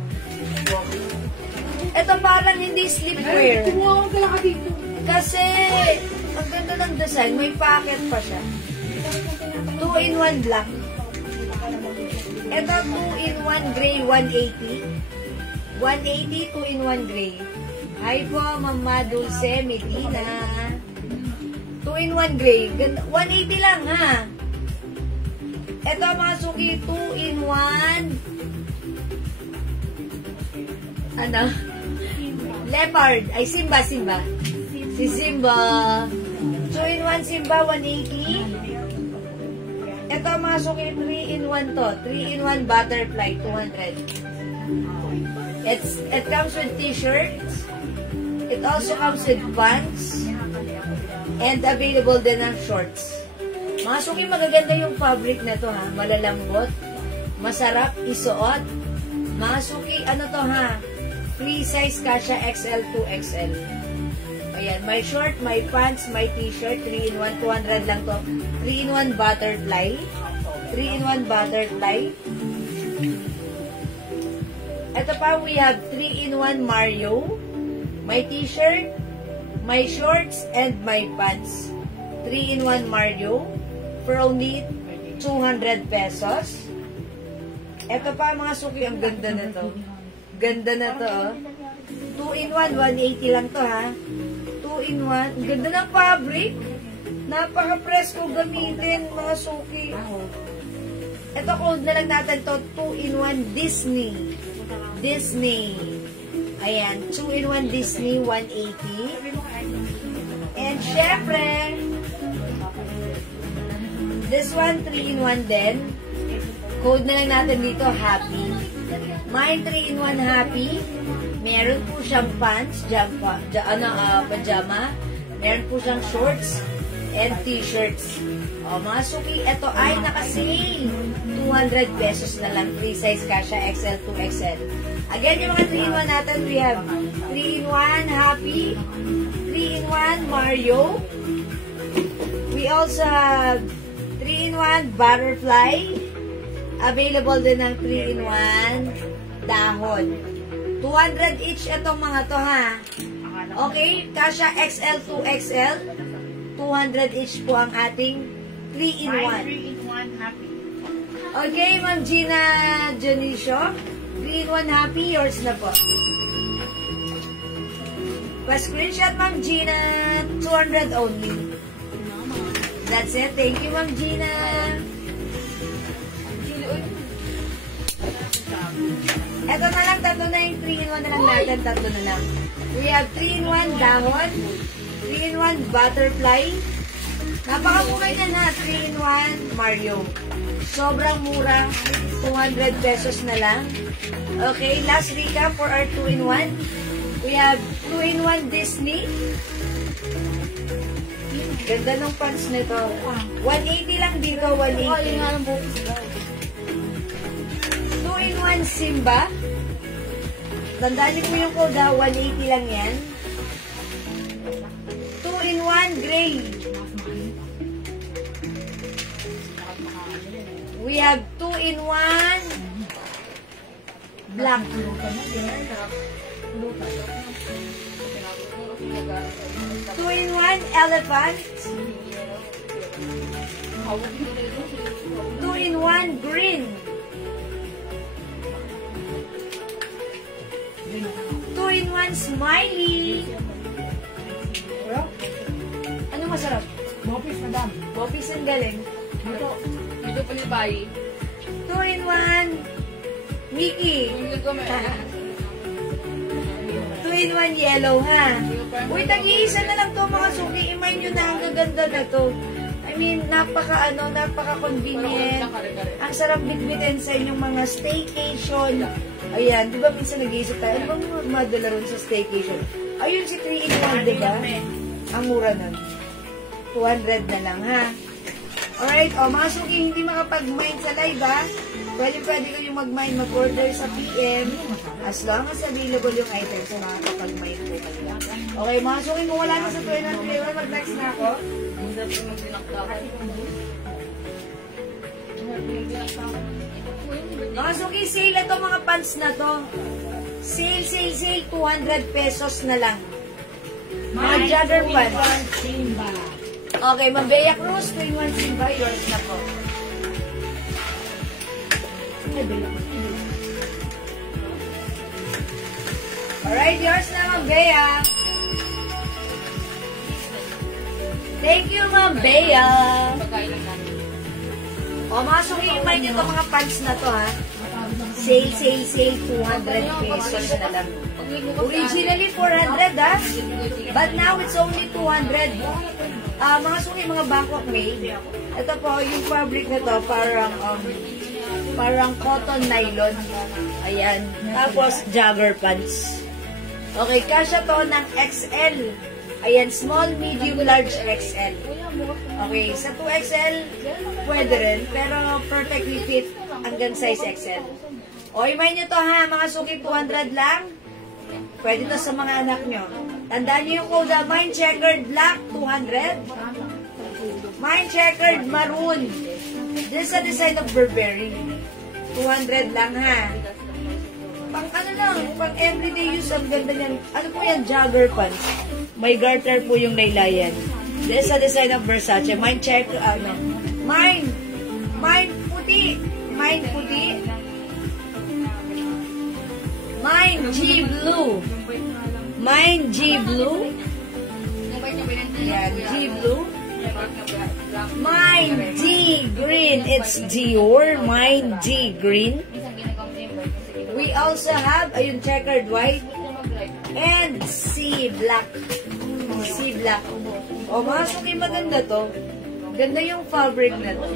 Ito parang hindi sleepwear. Kasi, ang ganda ng design. May pocket pa siya. 2-in-1 black. Ito, 2-in-1 gray, 180. 180, 2-in-1 gray. Hi po, Mama Dulce Medina. 2-in-1 gray. 180 lang, ha? Ito, mga suki, 2-in-1. Ano? Leopard. Ay, Simba. Si Simba. 2-in-1 Simba, 180. Ito, mga suki, 3-in-1 to. 3-in-1 butterfly, 200. It comes with t-shirts. It also comes with pants. And available din ng shorts. Mga suki, magaganda yung fabric na to ha. Malalambot. Masarap isuot. Mga suki, ano to ha? Free size kasha XL to XL. Ayan, may short, may pants, may t-shirt. 3-in-1, 200 lang to. 3-in-1 butterfly. 3-in-1 butterfly. Ito pa, we have 3-in-1 Mario. May t-shirt, may shorts, and may pants. 3-in-1 Mario for only 200 pesos. Ito pa, mga suki, ang ganda na to. Ganda na to, oh. 2-in-1, 180 lang to, ha. 2-in-1. Ang ganda ng fabric. Napaka-presko gamitin, mga suki. Ito, code na lang natin to. 2-in-1 Disney. Disney. Ayan, 2-in-1 Disney, 180. And syempre, this one, 3-in-1 din. Code na lang natin dito, Happy. May 3-in-1 Happy. Meron po siyang pants, pajama. Meron po siyang shorts and t-shirts. O, mga suki, ito ay naka-sale. 200 pesos na lang. Free size kasha, XL to XL. Again, yung mga 3-in-1 natin, we have 3-in-1 Happy, 3-in-1 Mario. We also have 3-in-1 Butterfly. Available din ng 3-in-1 Dahon. 200 each itong mga to, ha? Okay? Kasha XL to XL. 200 each po ang ating 3-in-1. 3-in-1 Happy. Okay, Ma'am Gina Janicio. 3-in-1 Happy, yours na po. Pa-screenshot, Ma'am Gina. 200 only. That's it. Thank you, Ma'am Gina. Ito na lang, tatlo na yung 3-in-1 na lang natin. Tatlo na lang. We have 3-in-1 Dahon. 3-in-1 Butterfly. Napakamura yan ha. 3-in-1 Mario. Sobrang mura. 200 pesos na lang. Okay, last recap for our 2-in-1. We have 2-in-1 Disney. Ganda ng pants nito. 180 lang dito. 180. 2-in-1 Simba. Tandaan niyo po yung code ha. 180 lang yan. 2-in-1 Gray. We have 2-in-1 Black. 2-in-1 Elephant. 2-in-1 Green. 2-in-1 Smiley. Ano masarap? Bopis, madam. Bopis ang galing. Dito pa ni Bayi. 2-in-1 Mickey. 2-in-1 yellow, ha? Uy, tag-iisa na lang to mga suki. Imay nyo na ang gaganda na to. I mean, napaka-convenient. Ang sarap bitbitin sa inyong mga staycation. Ayan, di ba minsan nag-iisip tayo, ano bang madala ron sa staycation? Ayun si 3-in-1, di ba? Ang mura nun. 200 na lang, ha? Alright, mga suki, hindi makapag-mine sa live, ha? Pwede kayong mag-mine, mag-order sa PM. As long as available yung items, so makakapag-mine po kayo. Okay, mga suki, kung wala na sa 200, mag-text na ako. Mga suki, sale ito mga pants na to. Sale, 200 pesos na lang. Mga jogger pants. Okay, Mambea Cruz, 2-in-1 Simba, yours na po. Alright, yours na, Mambea. Thank you, Mambea. Mga suki, imay nyo ito mga pants na to, ha? Sale, 200 pesos na lang. Originally, 400, ha? But now, it's only 200. Mga suki, mga Bangkok made. Ito po, yung fabric na to, parang cotton nylon. Ayan. Tapos, jogger pants. Okay, kasya to ng XL. Ayan, small, medium, large, XL. Okay, sa 2XL, pwede rin. Pero perfectly fit hanggang size XL. O, imay nyo to ha, mga suki, 200 lang. Pwede to sa mga anak nyo. Tandaan nyo yung code, mine checkered black, 200. Mine checkered maroon. This is a design of Burberry. 200 lang ha. Pang ano lang, pang everyday use, ang ganda niyan. Ano po yan? Jogger pants. May garter po yung laylayan. This is a design of Versace. Mine check, Mine puti. Mine puti. Mine G blue. Mine G blue. Yan, G blue. Mine D green. It's Dior. Mine D green. We also have, ayun, checkered white. And sea black. Sea black. O, mga suki, maganda to. Ganda yung fabric na to.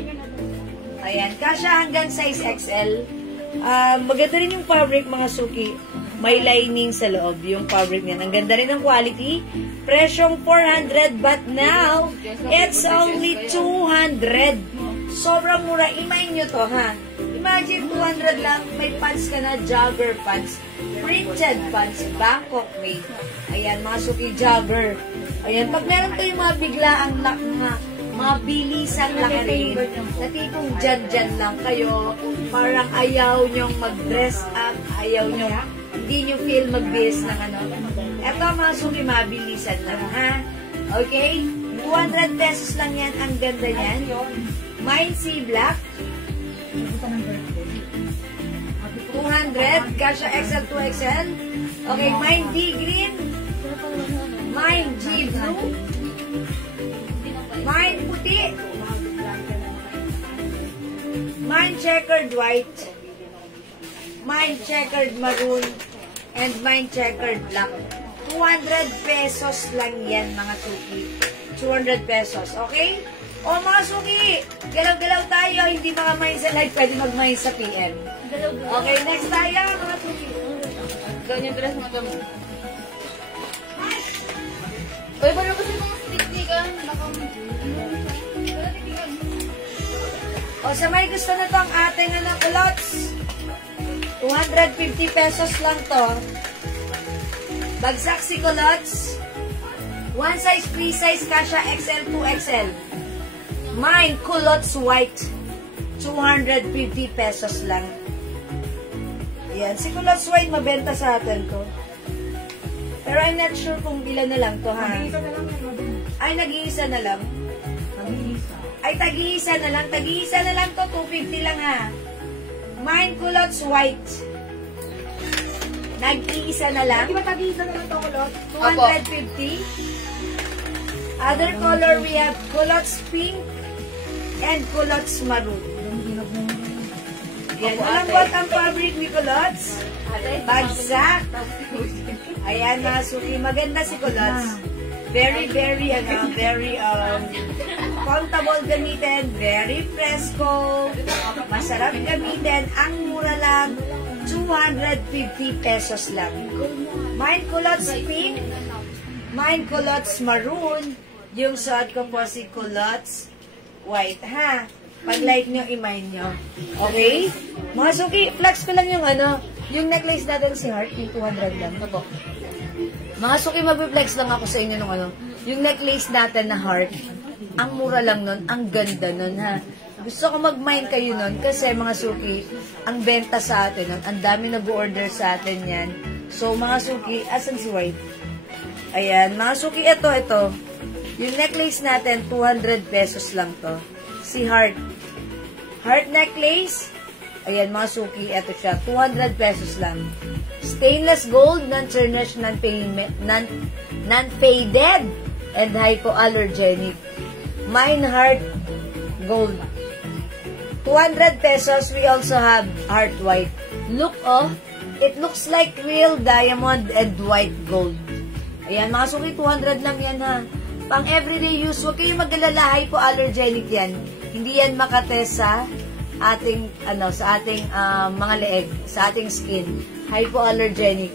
Ayan, kasya hanggang size XL. Maganda rin yung fabric, mga suki. May lining sa loob yung fabric niyan. Ang ganda rin ng quality. Presyong 400, but now, it's only 200. Sobrang mura. Imagine nyo to, ha? Imagine 200 lang, may pants ka na, jogger pants. Printed pants, Bangkok made. Ayan, mga suki, jogger. Ayan, pag meron kayo mga biglaang mga bilisang lakarin, na tipong dyan lang kayo, parang ayaw nyong mag-dress up, ayaw nyong, hindi nyo feel mag-base ng ano. Eto, mga suki, mabilisan lang, ha? Okay? 200 pesos lang yan, ang ganda yan. Mine sea black. 200, kasha XL, 2XL. Okay, mine D green. Mine G blue. Mine puti. Mine checkered white. Mine checkered maroon. And mine checkered black. 200 pesos lang yan, mga suki. 200 pesos, okay? O, mga suki, galaw-galaw tayo. Hindi makamine sa live, pwede mag-mine sa PM. Okay, next tayo, mga suki. Gawin yung dress mo ito mo. Uy, paano kasi mga stick-stickan? O, sa may gusto na to ang ating kulots. 250 pesos lang to. Bagsak si kulots. One size, free size, kasha XL, 2XL. Mine, culottes white. 250 pesos lang. Ayan. Si culottes white, mabenta sa atin to. Pero I'm not sure kung ilan na lang to, ha? Ay, nag-iisa na lang. Ay, tag-iisa na lang. Tag-iisa na lang to. 250 lang, ha? Mine, culottes white. Nag-iisa na lang. Di ba tag-iisa na lang ito, kulot? 250. Other color, we have culottes pink and culottes maroon. Yan. Malambot ang fabric ni culottes. Bagsak. Ayan, mga suki. Maganda si culottes. Very comfortable gamitin. Very fresco. Masarap gamitin. Ang mura lang. 250 pesos lang. Mine culottes pink, mine culottes maroon, yung suot ko po si culottes white, ha? Pag-like nyo, i-mine nyo. Okay? Mga suki, flex ko lang yung yung necklace natin si Heart, yung 200 lang. Ito. Mga suki, mag-flex lang ako sa inyo nung yung necklace natin na Heart, ang mura lang nun, ang ganda nun, ha? Gusto ko mag-mine kayo nun kasi mga suki, ang benta sa atin nun, ang dami nag-order sa atin yan. So, mga suki, asan si White? Ayan, mga suki, ito. Yung necklace natin, 200 pesos lang to. Si Heart. Heart necklace. Ayan, mga suki, ito siya. 200 pesos lang. Stainless gold, non-tarnished, non-faded, and hypoallergenic. Mine Heart gold. 200 pesos. We also have Heart white. Look, it looks like real diamond and white gold. Ayan, mga suki, 200 lang yan, ha. Pang everyday use, huwag kayong mag-alala, hypoallergenic yan. Hindi yan makatest sa ating, mga leeg, sa ating skin. Hypoallergenic.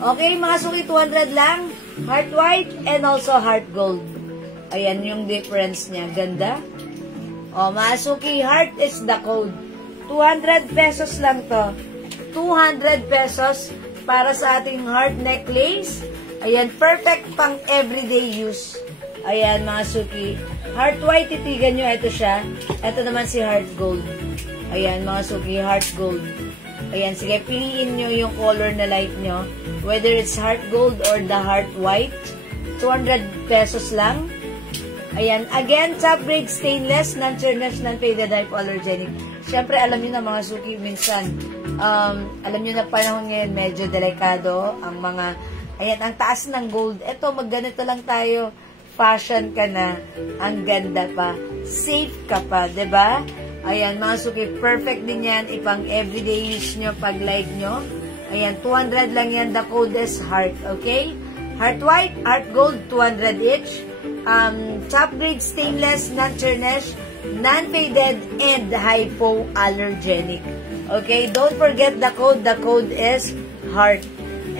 Okay, mga suki, 200 lang. Heart white and also heart gold. Ayan yung difference niya. Ganda. Mga suki, heart is the code. 200 pesos lang to. 200 pesos para sa ating heart necklace. Ayan, perfect pang everyday use. Ayan, mga suki. Heart white, titigan nyo. Ito siya. Ito naman si heart gold. Ayan, mga suki. Heart gold. Ayan, sige. Piliin nyo yung color na like nyo. Whether it's heart gold or the heart white. 200 pesos lang. Ayan. Again, top grade stainless, non-tarnished, non-faded, hypoallergenic. Siyempre, alam nyo na mga suki, minsan, alam nyo na panahon ngayon, medyo delikado ang mga, ayan, ang taas ng gold. Ito, magganito lang tayo. Fashion ka na, ang ganda pa, safe ka pa, 'di ba? Ayan, mga suki, perfect din yan, ipang everyday use nyo, pag like nyo. Ayan, 200 lang yan, the code is heart, okay? Heart white, heart gold, 200 each. Top grade stainless, non-tarnished, non-faded, and hypoallergenic. Okay, don't forget the code is heart.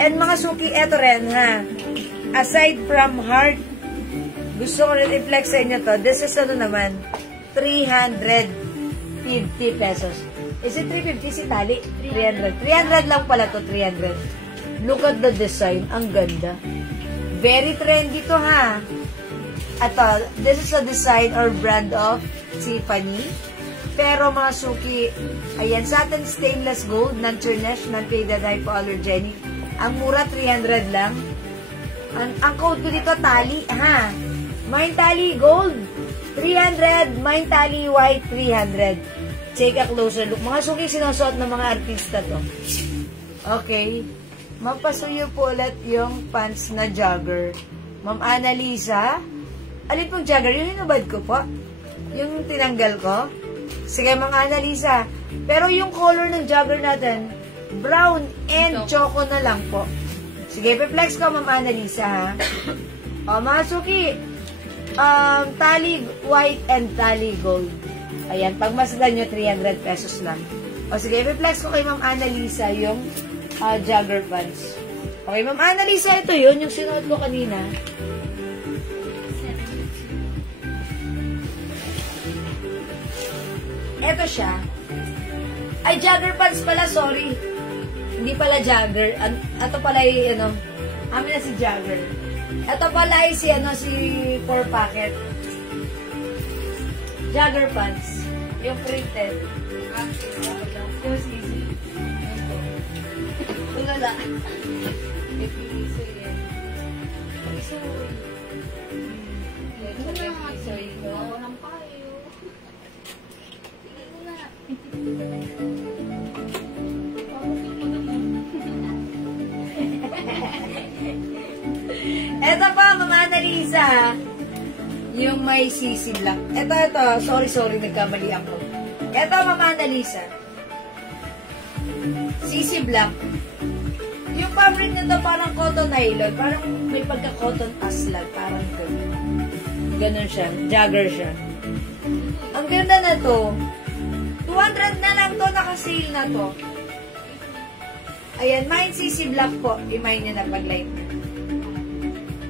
And mga suki, eto rin, ha? Aside from heart, gusto ko rin i-flex sa inyo to. This is naman, 350 pesos. Is it 350 si tali? 300. 300 lang pala to, 300. Look at the design. Ang ganda. Very trendy to, ha? Ito, this is a design or brand of Tiffany. Pero mga suki, ayan, sa atin stainless gold, non-tarnished, non-faded, hypoallergenic. Ang mura, 300 lang. Ang code ko dito, tali, ha? Mine tali gold, 300. Mine tali white, 300. Take a closer look. Mga suki, sinusuot ng mga artista to. Okay. Mapasuyo po ulit yung pants na jogger. Ma'am Annalisa. Alin pong jogger? Yung hinubad ko po. Yung tinanggal ko. Sige, Ma'am Annalisa. Pero yung color ng jogger natin, brown and choco na lang po. Sige, pe-flex ko, Ma'am Annalisa, ha? Mga suki, tali white and tali gold. Ayan, pag masdan nyo, 300 pesos lang. Sige, i-flex ko kay Ma'am Annalisa yung jogger pants. Okay, Ma'am Annalisa, ito yun, yung sinuot ko kanina. Ito siya. Ay, jogger pants pala, sorry. Hindi pala jogger. Ito pala yung, amin na si jogger. Ito pala ay si 4 packet. Jogger pants. Yung printed. Yung sisi. Ulala. Iso yan. Iso. Iso yun. Walang payo. Tigil mo na. Ito pa, Ma'am Annalisa. Yung may sisi black. Ito. Sorry, nagkamali ako. Ito, Ma'am Annalisa. Sisi black. Yung fabric nito parang cotton nylon. Parang may pagka-cotton aslan. Parang gano'n. Ganon siya. Jogger siya. Ang ganda na to. 200 na lang to. Naka-sale na to. Ayan, mine CC Black po. I-mine nyo na pag-light na.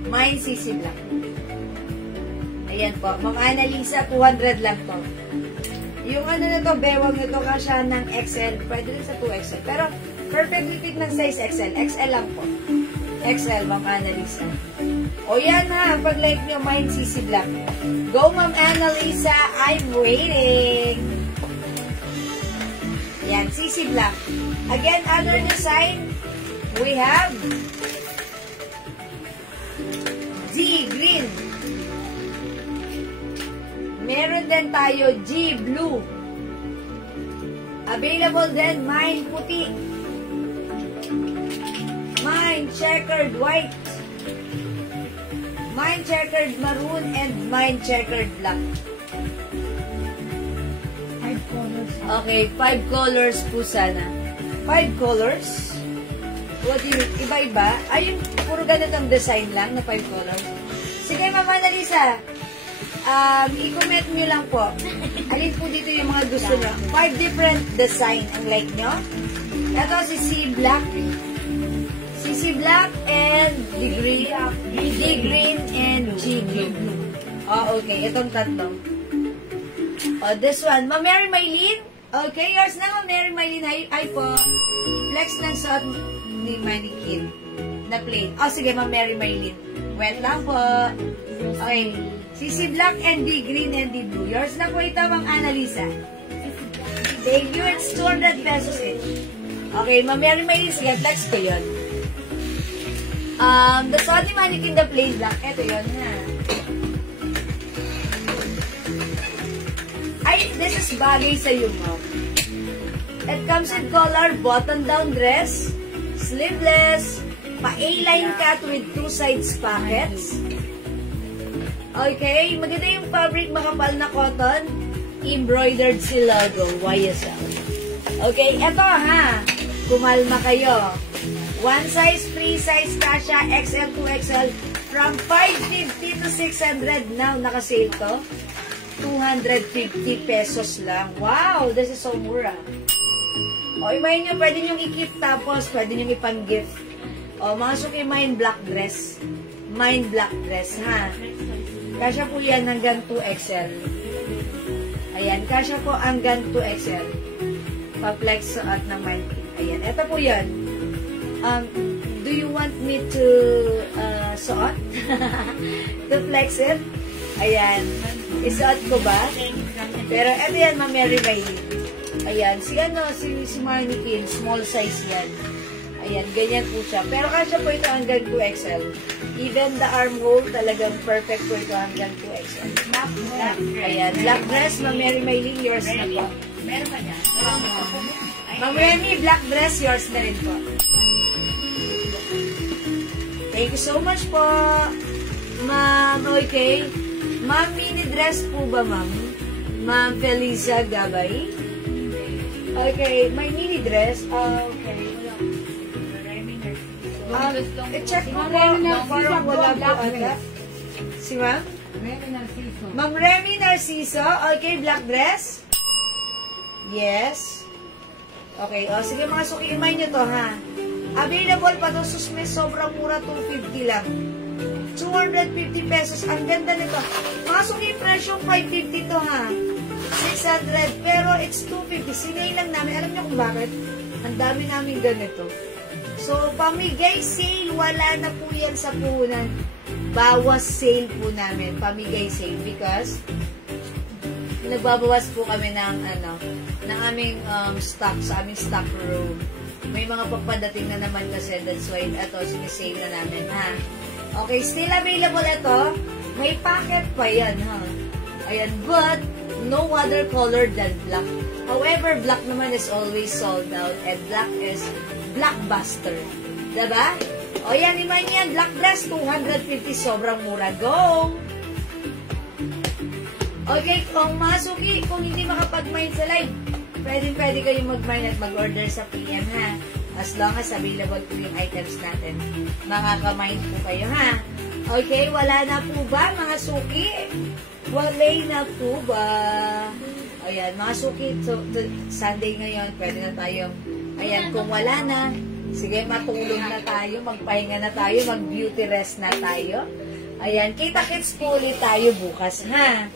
Mine CC Black. Ayan po. Ma'am Annalisa, 200 lang to. Yung ano na to, bewang na to, kasya ng XL. Pwede rin sa 2XL. Pero, perfectly fit ng size XL. XL lang po. XL, Ma'am Annalisa. O yan ha, pag-like nyo, mine CC Black. Go, Ma'am Annalisa. I'm waiting. Yan, CC Black. Again, under the sign, we have G Green. Meron din tayo G Blue. Available din mine puti. Mine checkered white. Mine checkered maroon and mine checkered black. 5 colors. Okay, 5 colors po sana. 5 colors? What do you mean? Iba-iba? Ayun, puro ganitong design lang na 5 colors. Sige, Ma'am Annalisa. I-comment nyo lang po. Alin po dito yung mga gusto nyo. 5 different design ang like nyo. Ito si C Black. CC Black and D Green and G Blue. Oh, okay. Itong tatlo. Oh, this one. Ma'am Mary Maylene. Okay, yours na, Ma'am Mary Maylene. Ay po. Flex ng suot ni Mannequin. Na plain. Oh, sige, Ma'am Mary Maylene. Wet lang po. Okay. CC Black and D Green and D Blue. Yours na po ito, Ma'am Annalisa. Thank you. It's 200 pesos each. Okay, Ma'am Mary Maylene. Sige, flex ko yun. The suot ni Mannequin, the plain black. Ito yun, ha. Ay, this is bagay sa iyo, Ma'am. It comes in color, button-down dress, sleeveless, pa-A-line cut with 2 sides pockets. Okay, maganda yung fabric, makapal na cotton, embroidered si logo, YSL. Okay, eto ha, kumalma kayo. 1 size, 3 size, kasha, XL to XL, from 550 to 600, now naka-sale to. 250 pesos lang. Wow, this is so mura. O, imayin nyo, pwede nyo i-keep tapos, pwede nyo ipang-gift. O, mga suki, mine black dress. Mine black dress, ha? Kasya po yan hanggang 2XL. Ayan, kasya po hanggang 2XL. Pa-flex suot ng mine. Ayan, eto po yan. Do you want me to suot? To flex it? Ayan. Isuot ko ba? Pero eto yan, Ma'am Mary Maylene. Ayan. Si Mannequin, small size yan. Ayan, ganyan po siya. Pero kasya po ito hanggang 2XL. Even the armhole, talagang perfect po ito hanggang 2XL. Ayan. Black dress, Ma'am Mary Maylene, yours na po. Meron ba niya? Ma'am Remy, black dress, yours na rin po. Thank you so much po, Ma'am. Okay. Ma'am, mini dress po ba, Ma'am? Ma'am Felisa Gabay? Okay, may mini dress. Okay. I-check mo po. Parang wala po ata. Si Ma'am? Ma'am Remy Narciso. Okay, black dress? Yes. Okay, o sige mga suki, imay nyo to ha. Available pa to, susme, sobrang mura, 250 lang. 250 pesos, ang ganda nito. Mga suki, presyong 550 to ha. 600, pero it's 250. Sinay lang namin, alam nyo kung bakit? Ang dami namin ganito. So, pamigay sale, wala na po yan sa puhunan. Bawas sale po namin, pamigay sale, because nagbabawas po kami ng ng aming stock sa aming stock room. May mga papadating na naman kasi, that's why ito sinisale na namin, ha. Okay, still available ito. May packet pa yan, ha. Ayan, but no other color than black. However, black naman is always sold out and black is blockbuster. Diba? O yan, iman yan, black dress, 250, sobrang mura. Go! Okay, kung masuki, kung hindi makapag-mine sa live, pwede kayong mag-mine at mag-order sa PM, ha? As long as available po yung items natin. Makaka-mine po kayo, ha? Okay, wala na po ba, mga suki? Wala na po ba? Ayan, mga suki, so, Sunday ngayon, pwede na tayong, ayan, kung wala na, Sige, matulog na tayo, magpahinga na tayo, mag-beauty rest na tayo. Ayan, kita-kits po ulit tayo bukas, ha?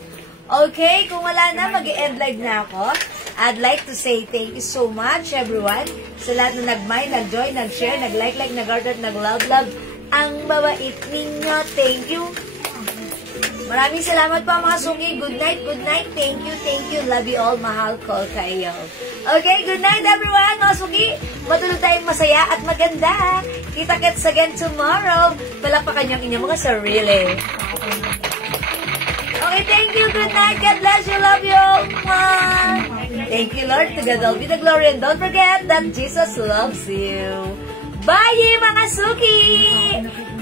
Okay, kung wala na, mag-end live na ako. I'd like to say thank you so much, everyone, sa lahat na nag-mind, nag-join, nag-share, nag-like, nag-heart, nag-love, ang babait ninyo. Thank you. Maraming salamat po mga suki. Good night, thank you, love you all, mahal ko kayo. Okay, good night everyone, mga suki. Matulog tayong masaya at maganda. Kita-kits again tomorrow. Palakpakan yung inyong mga sarili. Okay, thank you, good night, God bless you, love you all. Thank you, Lord, to God all be the glory, and don't forget that Jesus loves you. Bye, mga suki!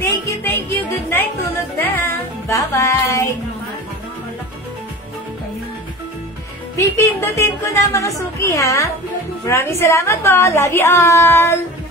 Thank you, good night, tulog na. Bye-bye! Pipindutin ko na mga suki, ha? Maraming salamat po. Love you all!